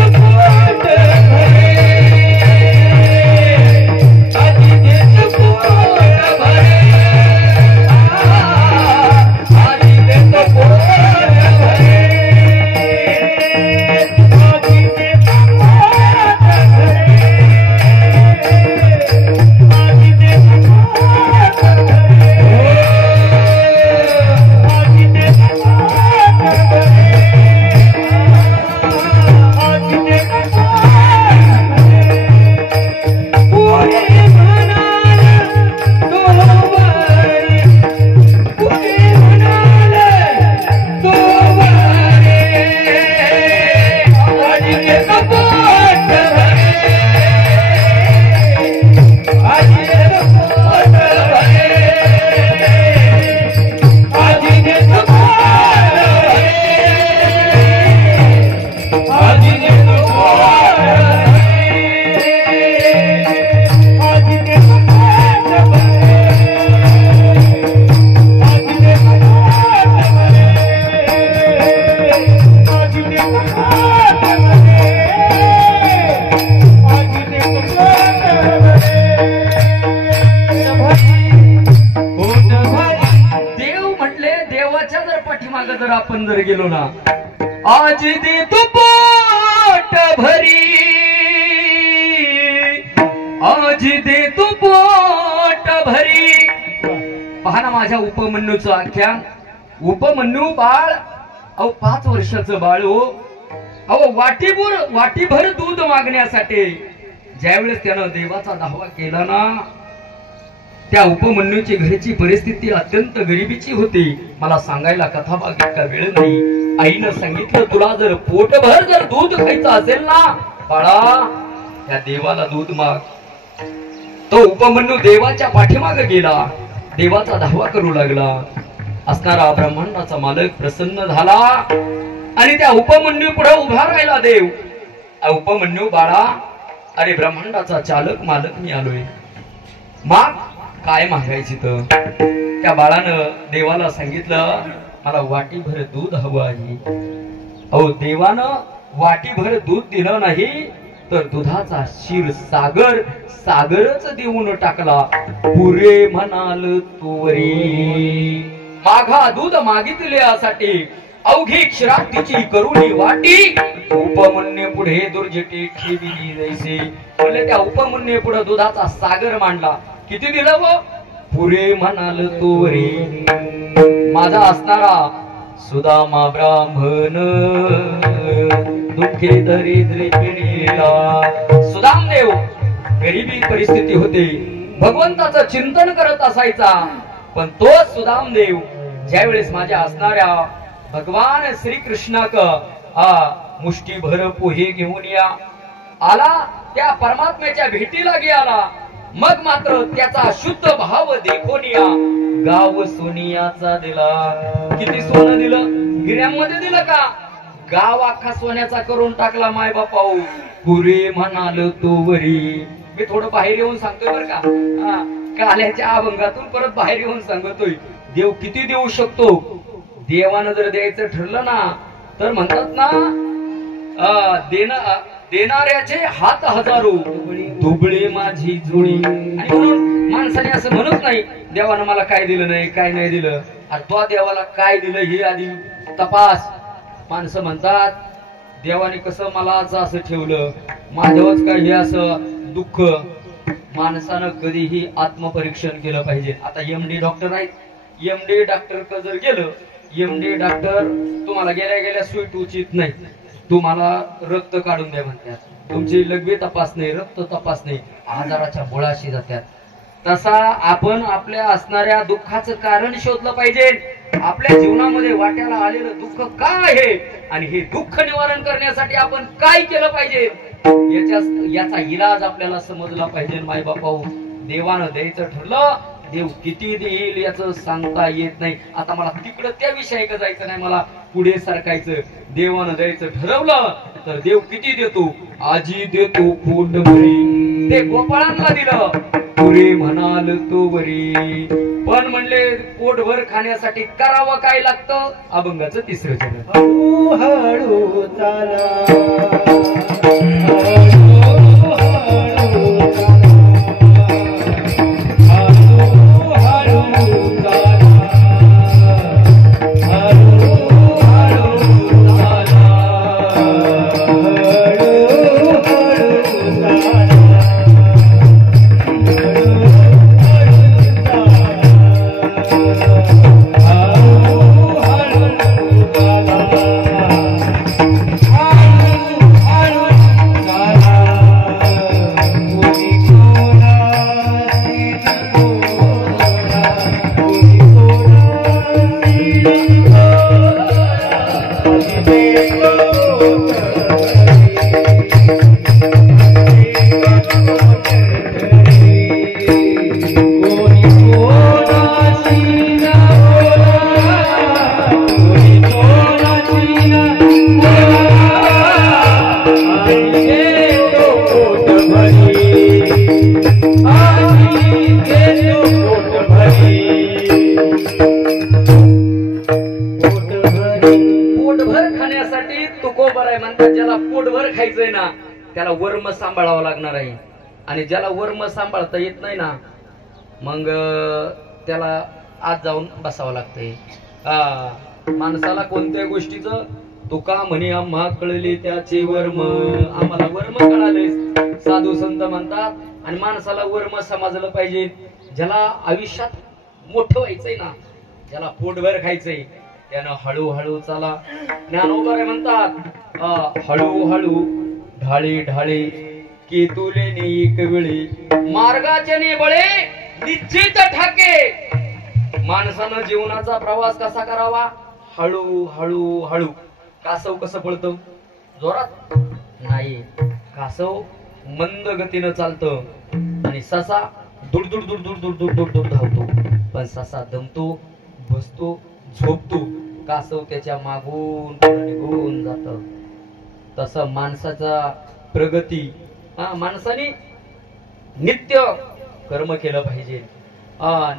पोट भरी, आजी देतो पोट भरी. आपण जर गेलो ना, आज दे तू पोट भरी, आज दे तू पोट भरी. पहा ना माझ्या उपमन्यूचं आख्यान. उपमन्यू बाळ, अहो 5 वर्षाचं बाळ हो. अहो वाटीभर दूध मागण्यासाठी ज्यावेळेस त्यानं देवाचा दावा केला ना, त्या उपमन्यूची घरची परिस्थिती अत्यंत गरिबीची होती. मला सांगायला कथा इतका वेळ नाही. आईनं सांगितलं तुला जर पोटभर जर दूध खायचं असेल ना बाळा, त्या देवाला दूध माग. तो उपमन्यू देवाच्या पाठीमागे गेला, देवाचा धावा करू लागला. असणारा ब्रह्मांडाचा मालक प्रसन्न झाला आणि त्या उपमन्यू पुढे उभा राहिला. देव, उपमन्यू बाळा, अरे ब्रह्मांडाचा चालक मालक मी आलोय, माग काय मागायची. तर त्या बाळानं देवाला सांगितलं मला वाटीभर दूध हवं आहे. अहो देवानं वाटीभर दूध दिलं नाही तर दुधाचा क्षीरसागर सागरच देऊन टाकला. पुरे म्हणाल तोवरी, माघा दूध मागितल्यासाठी अवघी क्षीराब्दीची करुणी वाटी. उपमन्ये पुढे दुर्जटी ठेविली जैसे. म्हणजे त्या उपमन्ये पुढे दुधाचा सागर मांडला. किती दिलं व? पुरे म्हणाल तोरी माझा असणारा सुदामा ब्राह्मण दुःखे दरिद्री पिढीला. सुदामदेव गरिबी परिस्थिती होती, भगवंताचं चिंतन करत असायचा. पण तोच सुदामदेव ज्यावेळेस माझ्या असणाऱ्या भगवान श्रीकृष्णाक मुष्टीभर पोहे घेऊन या आला, त्या परमात्म्याच्या भेटीला गेला. मग मात्र त्याचा शुद्ध भाव देखून या गाव सोनियाचा दिला. किती सोनं दिलं? गिऱ्यांमध्ये दिलं का? गाव अख्खा सोन्याचा करून टाकला माय बापाऊ. पुरे म्हणाल तोवरी. मी थोडं बाहेर येऊन सांगतोय बरं का, काल्याच्या अभंगातून परत बाहेर येऊन सांगतोय. देव किती देऊ शकतो? देवानं जर द्यायचं ठरलं ना तर म्हणतात ना, देणाऱ्याचे हात हजारो दुबळे माझी जुळी. आणि म्हणून माणसाने असं म्हणत नाही देवानं मला काय दिलं नाही, काय नाही दिलं. आणि तो देवाला काय दिलं हे आधी तपास. माणसं म्हणतात देवाने कसं मला असं ठेवलं, माझ्यावरच काय हे असं दुःख. माणसानं कधीही आत्मपरीक्षण केलं पाहिजे. आता एमडी डॉक्टर आहेत, एमडी डॉक्टर जर गेलं, एमडी डॉक्टर तुम्हाला गेल्या सुई टोचीत नाही, तुम्हाला रक्त काढून द्या म्हणतात, तुमची लघवी तपासणी, रक्त तपासणी, आजाराच्या मुळाशी जातात. तसा आपण आपल्या असणाऱ्या दुःखाचं कारण शोधलं पाहिजे. आपल्या जीवनामध्ये वाट्याला आलेलं दुःख काय आहे आणि हे दुःख निवारण करण्यासाठी आपण काय केलं पाहिजे याचा इलाज आपल्याला समजला पाहिजे. माय बापाऊ, देवानं द्यायचं ठरलं, देव किती देईल याचं सांगता येत नाही. आता मला तिकडं त्या विषयाकडे जायचं नाही, मला पुढे सरकायचं. देवानं द्यायचं ठरवलं तर देव किती देतो? आजी देतो पोट भरी. ते गोपाळांना दिलं, पुरे म्हणाल तो बरी. पण म्हणले पोटभर खाण्यासाठी करावं काय लागतं? अभंगाचं तिसरं चरण. हळू हळू चाला, त्याला वर्म सांभाळावं लागणार आहे. आणि ज्याला वर्म सांभाळता येत नाही ना, मग त्याला आत जाऊन बसावं लागतंय. माणसाला कोणत्या गोष्टीचं तुका म्हणे आम्हा कळले त्याचे वर्म. आम्हाला वर्म कळाले साधू संत म्हणतात. आणि माणसाला वर्म समजलं पाहिजे. ज्याला आयुष्यात मोठं व्हायचंय ना, ज्याला पोटभर खायचंय, त्यानं हळूहळू चाला. ज्ञानोबा म्हणतात हळूहळू ढाळे ढाळे केतुले एक वेळी मार्गाचे निबळे निश्चित ठाके. माणसानं जीवनाचा प्रवास कसा करावा? हळू हळू हळू. कासव कसं पळतं? जोरात नाही. कासव मंद गतीनं चालतं आणि ससा दुड दुड दुड दुड दुड दुड दुड दुड धावतो. पण ससा दमतो, बसतो, झोपतो. कासव त्याच्या मागून निघून जात. तसं माणसाचा प्रगती, माणसाने नित्य कर्म केलं पाहिजे,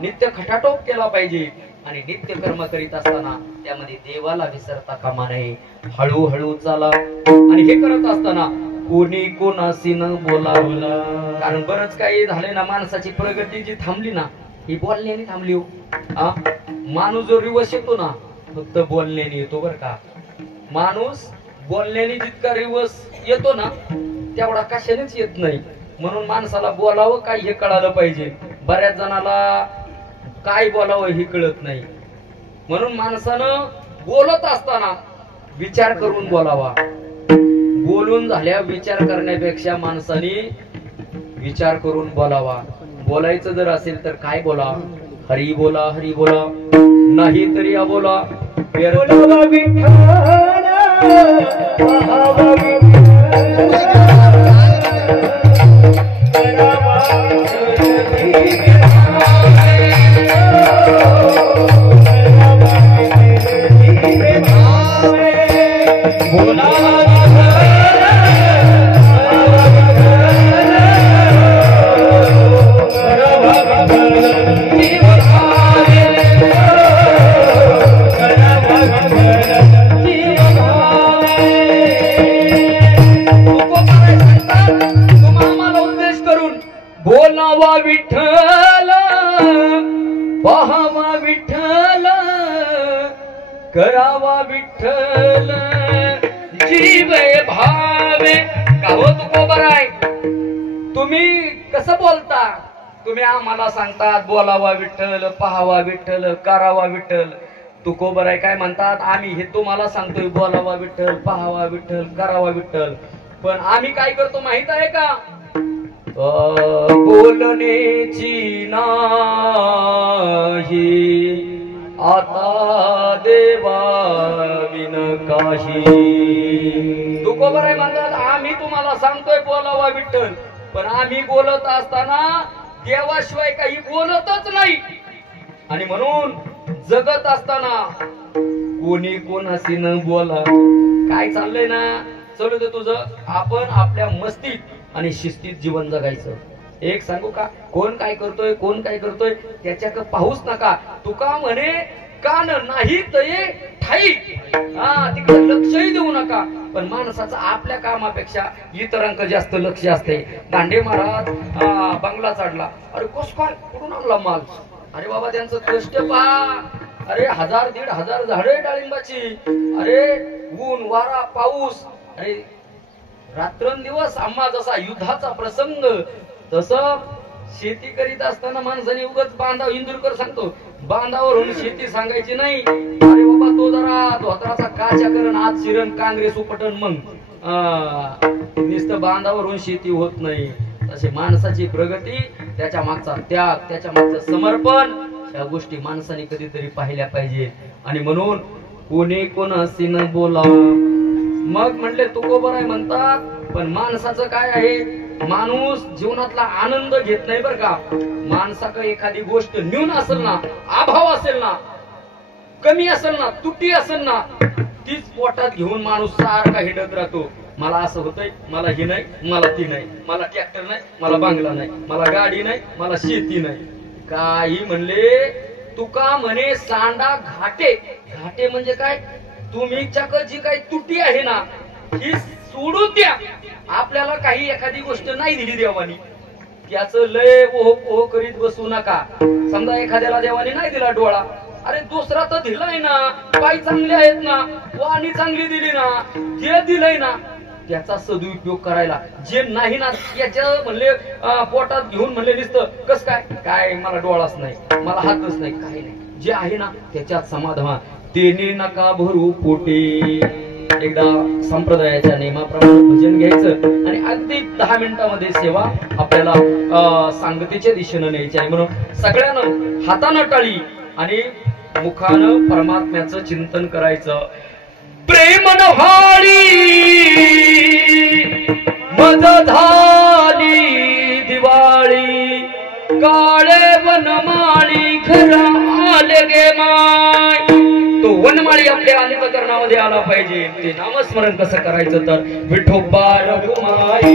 नित्य खटाटोप केला पाहिजे. आणि नित्य कर्म करीत असताना त्यामध्ये देवाला विसरता कामा नये. हळूहळू चाला. आणि हे करत असताना कोणी कोणाशी न बोलावलं. कारण बरंच काही झाले ना, माणसाची प्रगती जी थांबली ना, ही बोलण्याने थांबली. माणूस जो रिवर्स येतो ना, फक्त बोलण्याने येतो बर का. माणूस बोलण्याने जितका रिवर्स येतो ना, तेवढा कशानेच येत नाही. म्हणून माणसाला बोलावं काय हे कळालं पाहिजे. बऱ्याच जणाला काय बोलावं हे कळत नाही. म्हणून माणसानं बोलत असताना विचार करून बोलावा. बोलून झाल्या विचार करण्यापेक्षा माणसाने विचार करून बोलावा. बोलायचं जर असेल तर काय बोला, हरी बोला, हरी बोला, नाही तरी अबोला. बोलावा विठ्ठल, पाहावा विठ्ठल, करावा बोलावा विठ्ठल, पाहावा विठ्ठल, करावा विठ्ठल, जीव भावे. का हो तुकोबराय, तुम्ही कसं बोलता? तुम्ही आम्हाला सांगतात बोलावा विठ्ठल, पाहावा विठ्ठल, करावा विठ्ठल. तुकोबराय काय म्हणतात? आम्ही हे तुम्हाला सांगतोय बोलावा विठ्ठल, पाहावा विठ्ठल, करावा विठ्ठल. पण आम्ही काय करतो माहित आहे का? बोलण्याची नाही आता देवा विन काही. तुकोबराय म्हणतात आम्ही तुम्हाला सांगतोय बोलावा विठ्ठल, पण आम्ही बोलत असताना देवाशिवाय काही बोलतच नाही. आणि म्हणून जगत असताना कोणी कोणाशी न बोला. काय चाललंय ना, चलू दे तुझं. आपण आपल्या मस्तीत आणि शिस्तीत जीवन जगायचं. एक सांगू का, कोण काय करतोय, कोण काय करतोय त्याच्याकडे पाहूच नका. तुका म्हणे कान नाही तये ठाई, तिकडे लक्षही देऊ नका. पण माणसाचं आपल्या कामापेक्षा इतरांक जास्त लक्ष असते. दांडे महाराज बंगला चढला, अरे कस काय, कुठून आणला माल? अरे बाबा त्यांचं कष्ट पहा. अरे 1000-1500 झाडे डाळिंबाची. अरे ऊन वारा पाऊस, अरे रात्रंदिवस आम्हा जसा युद्धाचा प्रसंग, तसं शेती करीत असताना माणसाने उगाच बांधाव, इंदुरकर सांगतो बांधावरून शेती सांगायची नाही. अरे बाबा तो जरा धोत्राचा काच्या करण, आज शिरण काँग्रेस उपटन, मग नुसतं बांधावरून शेती होत नाही. तसे माणसाची प्रगती, त्याच्या मागचा त्याग, त्याच्या मागचं समर्पण, या गोष्टी माणसाने कधीतरी पाहिल्या पाहिजे. आणि म्हणून कोणी कोणाशी न बोला. मग म्हणले तुकोबराय म्हणतात, पण माणसाचं काय आहे, माणूस जीवनातला आनंद घेत नाही बर का. माणसाकडे एखादी गोष्ट न्यून असेल ना, अभाव असेल ना, कमी असेल ना, तुटी असेल ना, तीच पोटात घेऊन माणूस सारखा हिंडत राहतो. मला असं होतंय, मला हे नाही, मला ती नाही, मला ट्रॅक्टर नाही, मला बांगला नाही, मला गाडी नाही, मला शेती नाही. काही म्हणले तुका म्हणे सांडा घाटे. घाटे म्हणजे काय? तुमच्याकडे जी काही तुटी आहे ना, ही सोडून द्या. आपल्याला काही एखादी गोष्ट नाही दिली देवानी, त्याचं लय ओह करीत बसू नका. समजा एखाद्याला देवानी नाही दिला डोळा, अरे दुसरा तर दिलाय ना, पाय चांगले आहेत ना, वाणी चांगली दिली ना, जे दिलंय ना त्याचा सदुपयोग करायला. जे नाही ना त्याच्या म्हणले पोटात घेऊन म्हणले नुसतं कस काय, काय मला डोळाच नाही, मला हातच नाही, काही नाही. जे आहे ना त्याच्यात समाधान. तेने नका भरू पोटे. एकदा संप्रदायाच्या नियमाप्रमाणे भजन घ्यायचं आणि अगदी 10 मिनिटांमध्ये सेवा आपल्याला सांगतेच्या दिशेनं न्यायची आहे. म्हणून सगळ्यांना हातानं टाळी आणि मुखानं परमात्म्याचं चिंतन करायचं. प्रेम नव्हाळी मज झाली दिवाळी, काळे वनमाळी घर आले गे माय. तो वनमाळी आपल्या अंतःकरणामध्ये आला पाहिजे. ते नामस्मरण कसं करायचं तर विठोबा रघुमाई,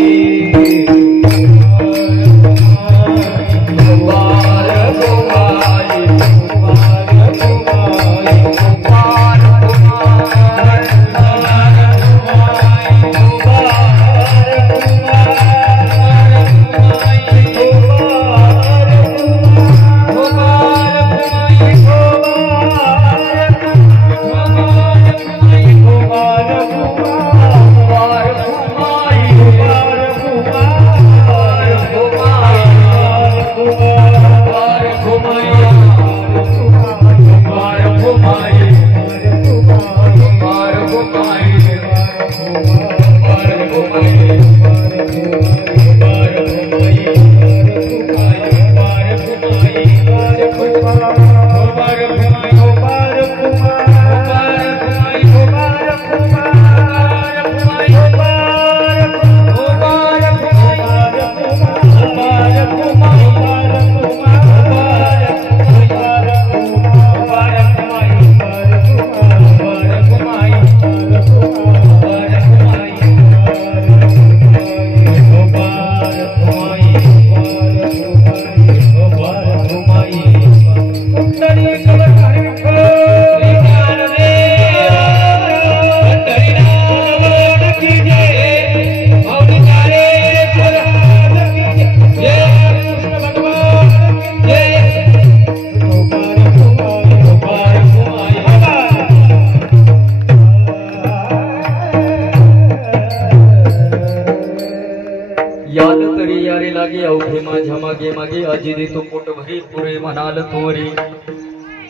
मागे मागे अजी देतो पोट भरी पुरे म्हणाल तोरी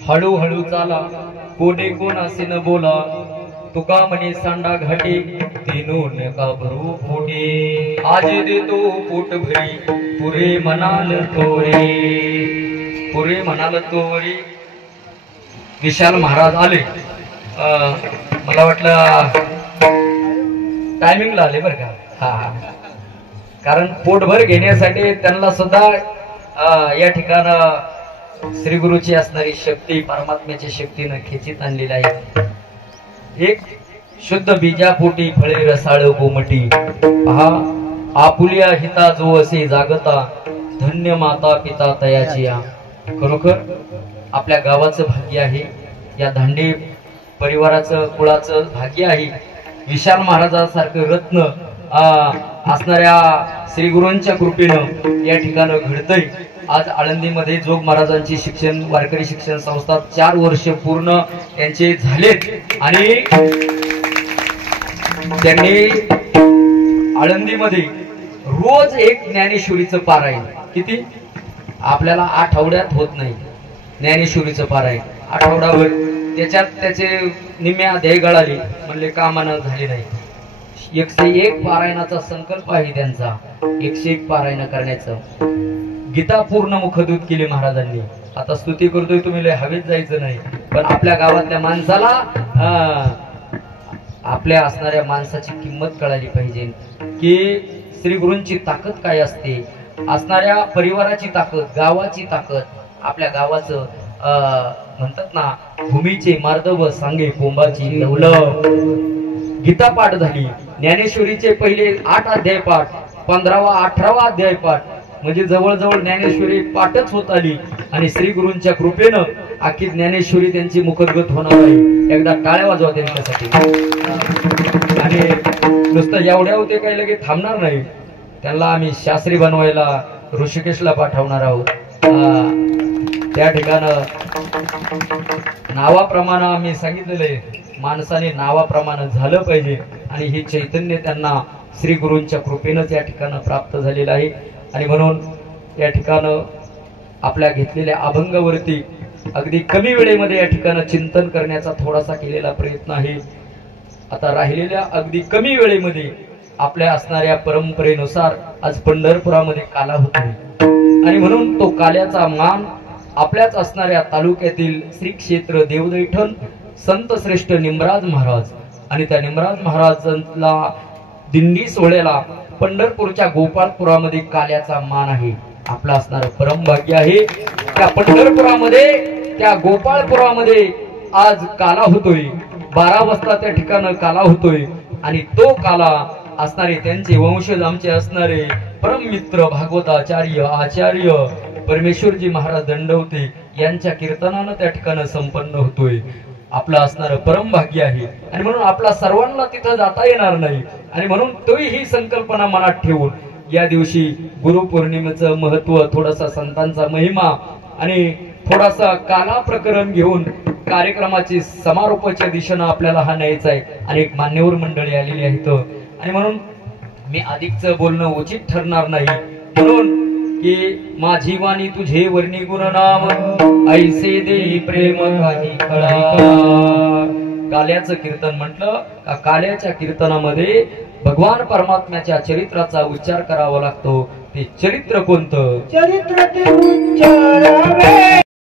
हळूहळू चाला कोणे कोण असे न बोला तुका म्हणे सांडा घाटे तेनो नका भरू पोटे आजी देतो पोट भरी पुरे म्हणाल तोरी विशाल महाराज आले मला वाटलं टायमिंगला आले बरं का हा कारण पोटभर घेण्यासाठी त्यांना सुद्धा या ठिकाणी श्री गुरुची असणारी शक्ती परमात्म्याची शक्तीनं खेचीत आणलेली आहे एक शुद्ध बीजापोटी फळे रसाळ गोमटी पहा आपुलिया हिता जो असे जागता धन्य माता पिता तयाची या खरोखर आपल्या गावाचं भाग्य आहे या धांडे परिवाराचं कुळाचं भाग्य आहे विशाल महाराजासारखं रत्न असणाऱ्या श्री गुरूंच्या कृपेनं या ठिकाणी घडतंय आज आळंदीमध्ये जोग महाराजांची शिक्षण वारकरी शिक्षण संस्था 4 वर्ष पूर्ण त्यांचे झालेत आणि त्यांनी आळंदीमध्ये रोज एक ज्ञानेश्वरीचं पारायण किती आपल्याला आठवड्यात होत नाही ज्ञानेश्वरीचं पारायण आठवडाभर त्याच्यात त्याचे निम्या अध्याय गळाले म्हणले कामानं झाले नाही 101 पारायणाचा संकल्प आहे त्यांचा 101 पारायण करण्याचं गीता पूर्ण मुखदूत केली महाराजांनी आता स्तुती करतोय तुम्ही लय हवेत जायचं नाही पण आपल्या गावातल्या माणसाला आपल्या असणाऱ्या माणसाची किंमत कळाली पाहिजे की श्री गुरूंची ताकद काय असते असणाऱ्या परिवाराची ताकद गावाची ताकद आपल्या गावाचं म्हणतात ना भूमीचे मार्दव सांगे कोंबाची लवलव गीता पाठ झाली ज्ञानेश्वरीचे पहिले 8 अध्याय पाठ 15वा 18वा अध्याय पाठ म्हणजे जवळजवळ ज्ञानेश्वरी पाठच होत आली आणि श्री गुरूंच्या कृपेनं आखी ज्ञानेश्वरी त्यांची मुखोद्गत होणार आहे एकदा टाळ्या वाजवा त्यांच्यासाठी आणि नुसतं एवढ्या होते काही लगेच थांबणार नाही त्यांना आम्ही शास्त्री बनवायला ऋषिकेशला पाठवणार आहोत त्या ठिकाणं नावाप्रमाणे आम्ही सांगितलेलं आहे माणसाने नावाप्रमाणे झालं पाहिजे आणि हे चैतन्य त्यांना श्री गुरूंच्या कृपेनंच या ठिकाणी प्राप्त झालेलं आहे आणि म्हणून या ठिकाणं आपल्या घेतलेल्या अभंगावरती अगदी कमी वेळेमध्ये या ठिकाणी चिंतन करण्याचा थोडासा केलेला प्रयत्न आहे आता राहिलेल्या अगदी कमी वेळेमध्ये आपल्या असणाऱ्या परंपरेनुसार आज पंढरपुरामध्ये काला होत आहे आणि म्हणून तो काल्याचा मान आपल्याच असणाऱ्या तालुक्यातील श्री क्षेत्र देवदैठण संत श्रेष्ठ निमराज महाराज आणि त्या निमराज महाराजांना दिंडी सोहळ्याला पंढरपूरच्या गोपाळपुरामध्ये काल्याचा मान आहे आपला असणारं परम भाग्य आहे त्या पंढरपुरामध्ये त्या गोपाळपुरामध्ये आज काला होतोय 12 वाजता त्या ठिकाणी काला होतोय आणि तो काला असणारे त्यांचे वंशज आमचे असणारे परम मित्र भागवताचार्य आचार्य परमेश्वरजी महाराज दंडवते यांच्या कीर्तनानं त्या ठिकाणी संपन्न होतोय आपलं असणारं परम भाग्य आहे आणि म्हणून आपला सर्वांना तिथं जाता येणार नाही आणि म्हणून तोही ही संकल्पना मनात ठेवून या दिवशी गुरुपौर्णिमेचं महत्व थोडासा संतांचा महिमा आणि थोडासा काला प्रकरण घेऊन कार्यक्रमाची समारोपाच्या दिशेनं आपल्याला हा न्यायचा आहे आणि एक मान्यवर मंडळी आलेली आहेत आणि म्हणून मी अधिकचं बोलणं उचित ठरणार नाही म्हणून की माझी वाणी तुझे वर्णी गुण नाम ऐसे दे प्रेम काही कळा काल्याचं कीर्तन म्हटलं का काल्याच्या कीर्तनामध्ये भगवान परमात्म्याच्या चरित्राचा उच्चार करावा लागतो. ते चरित्र कोणतं? चरित्र ते उच्चारावे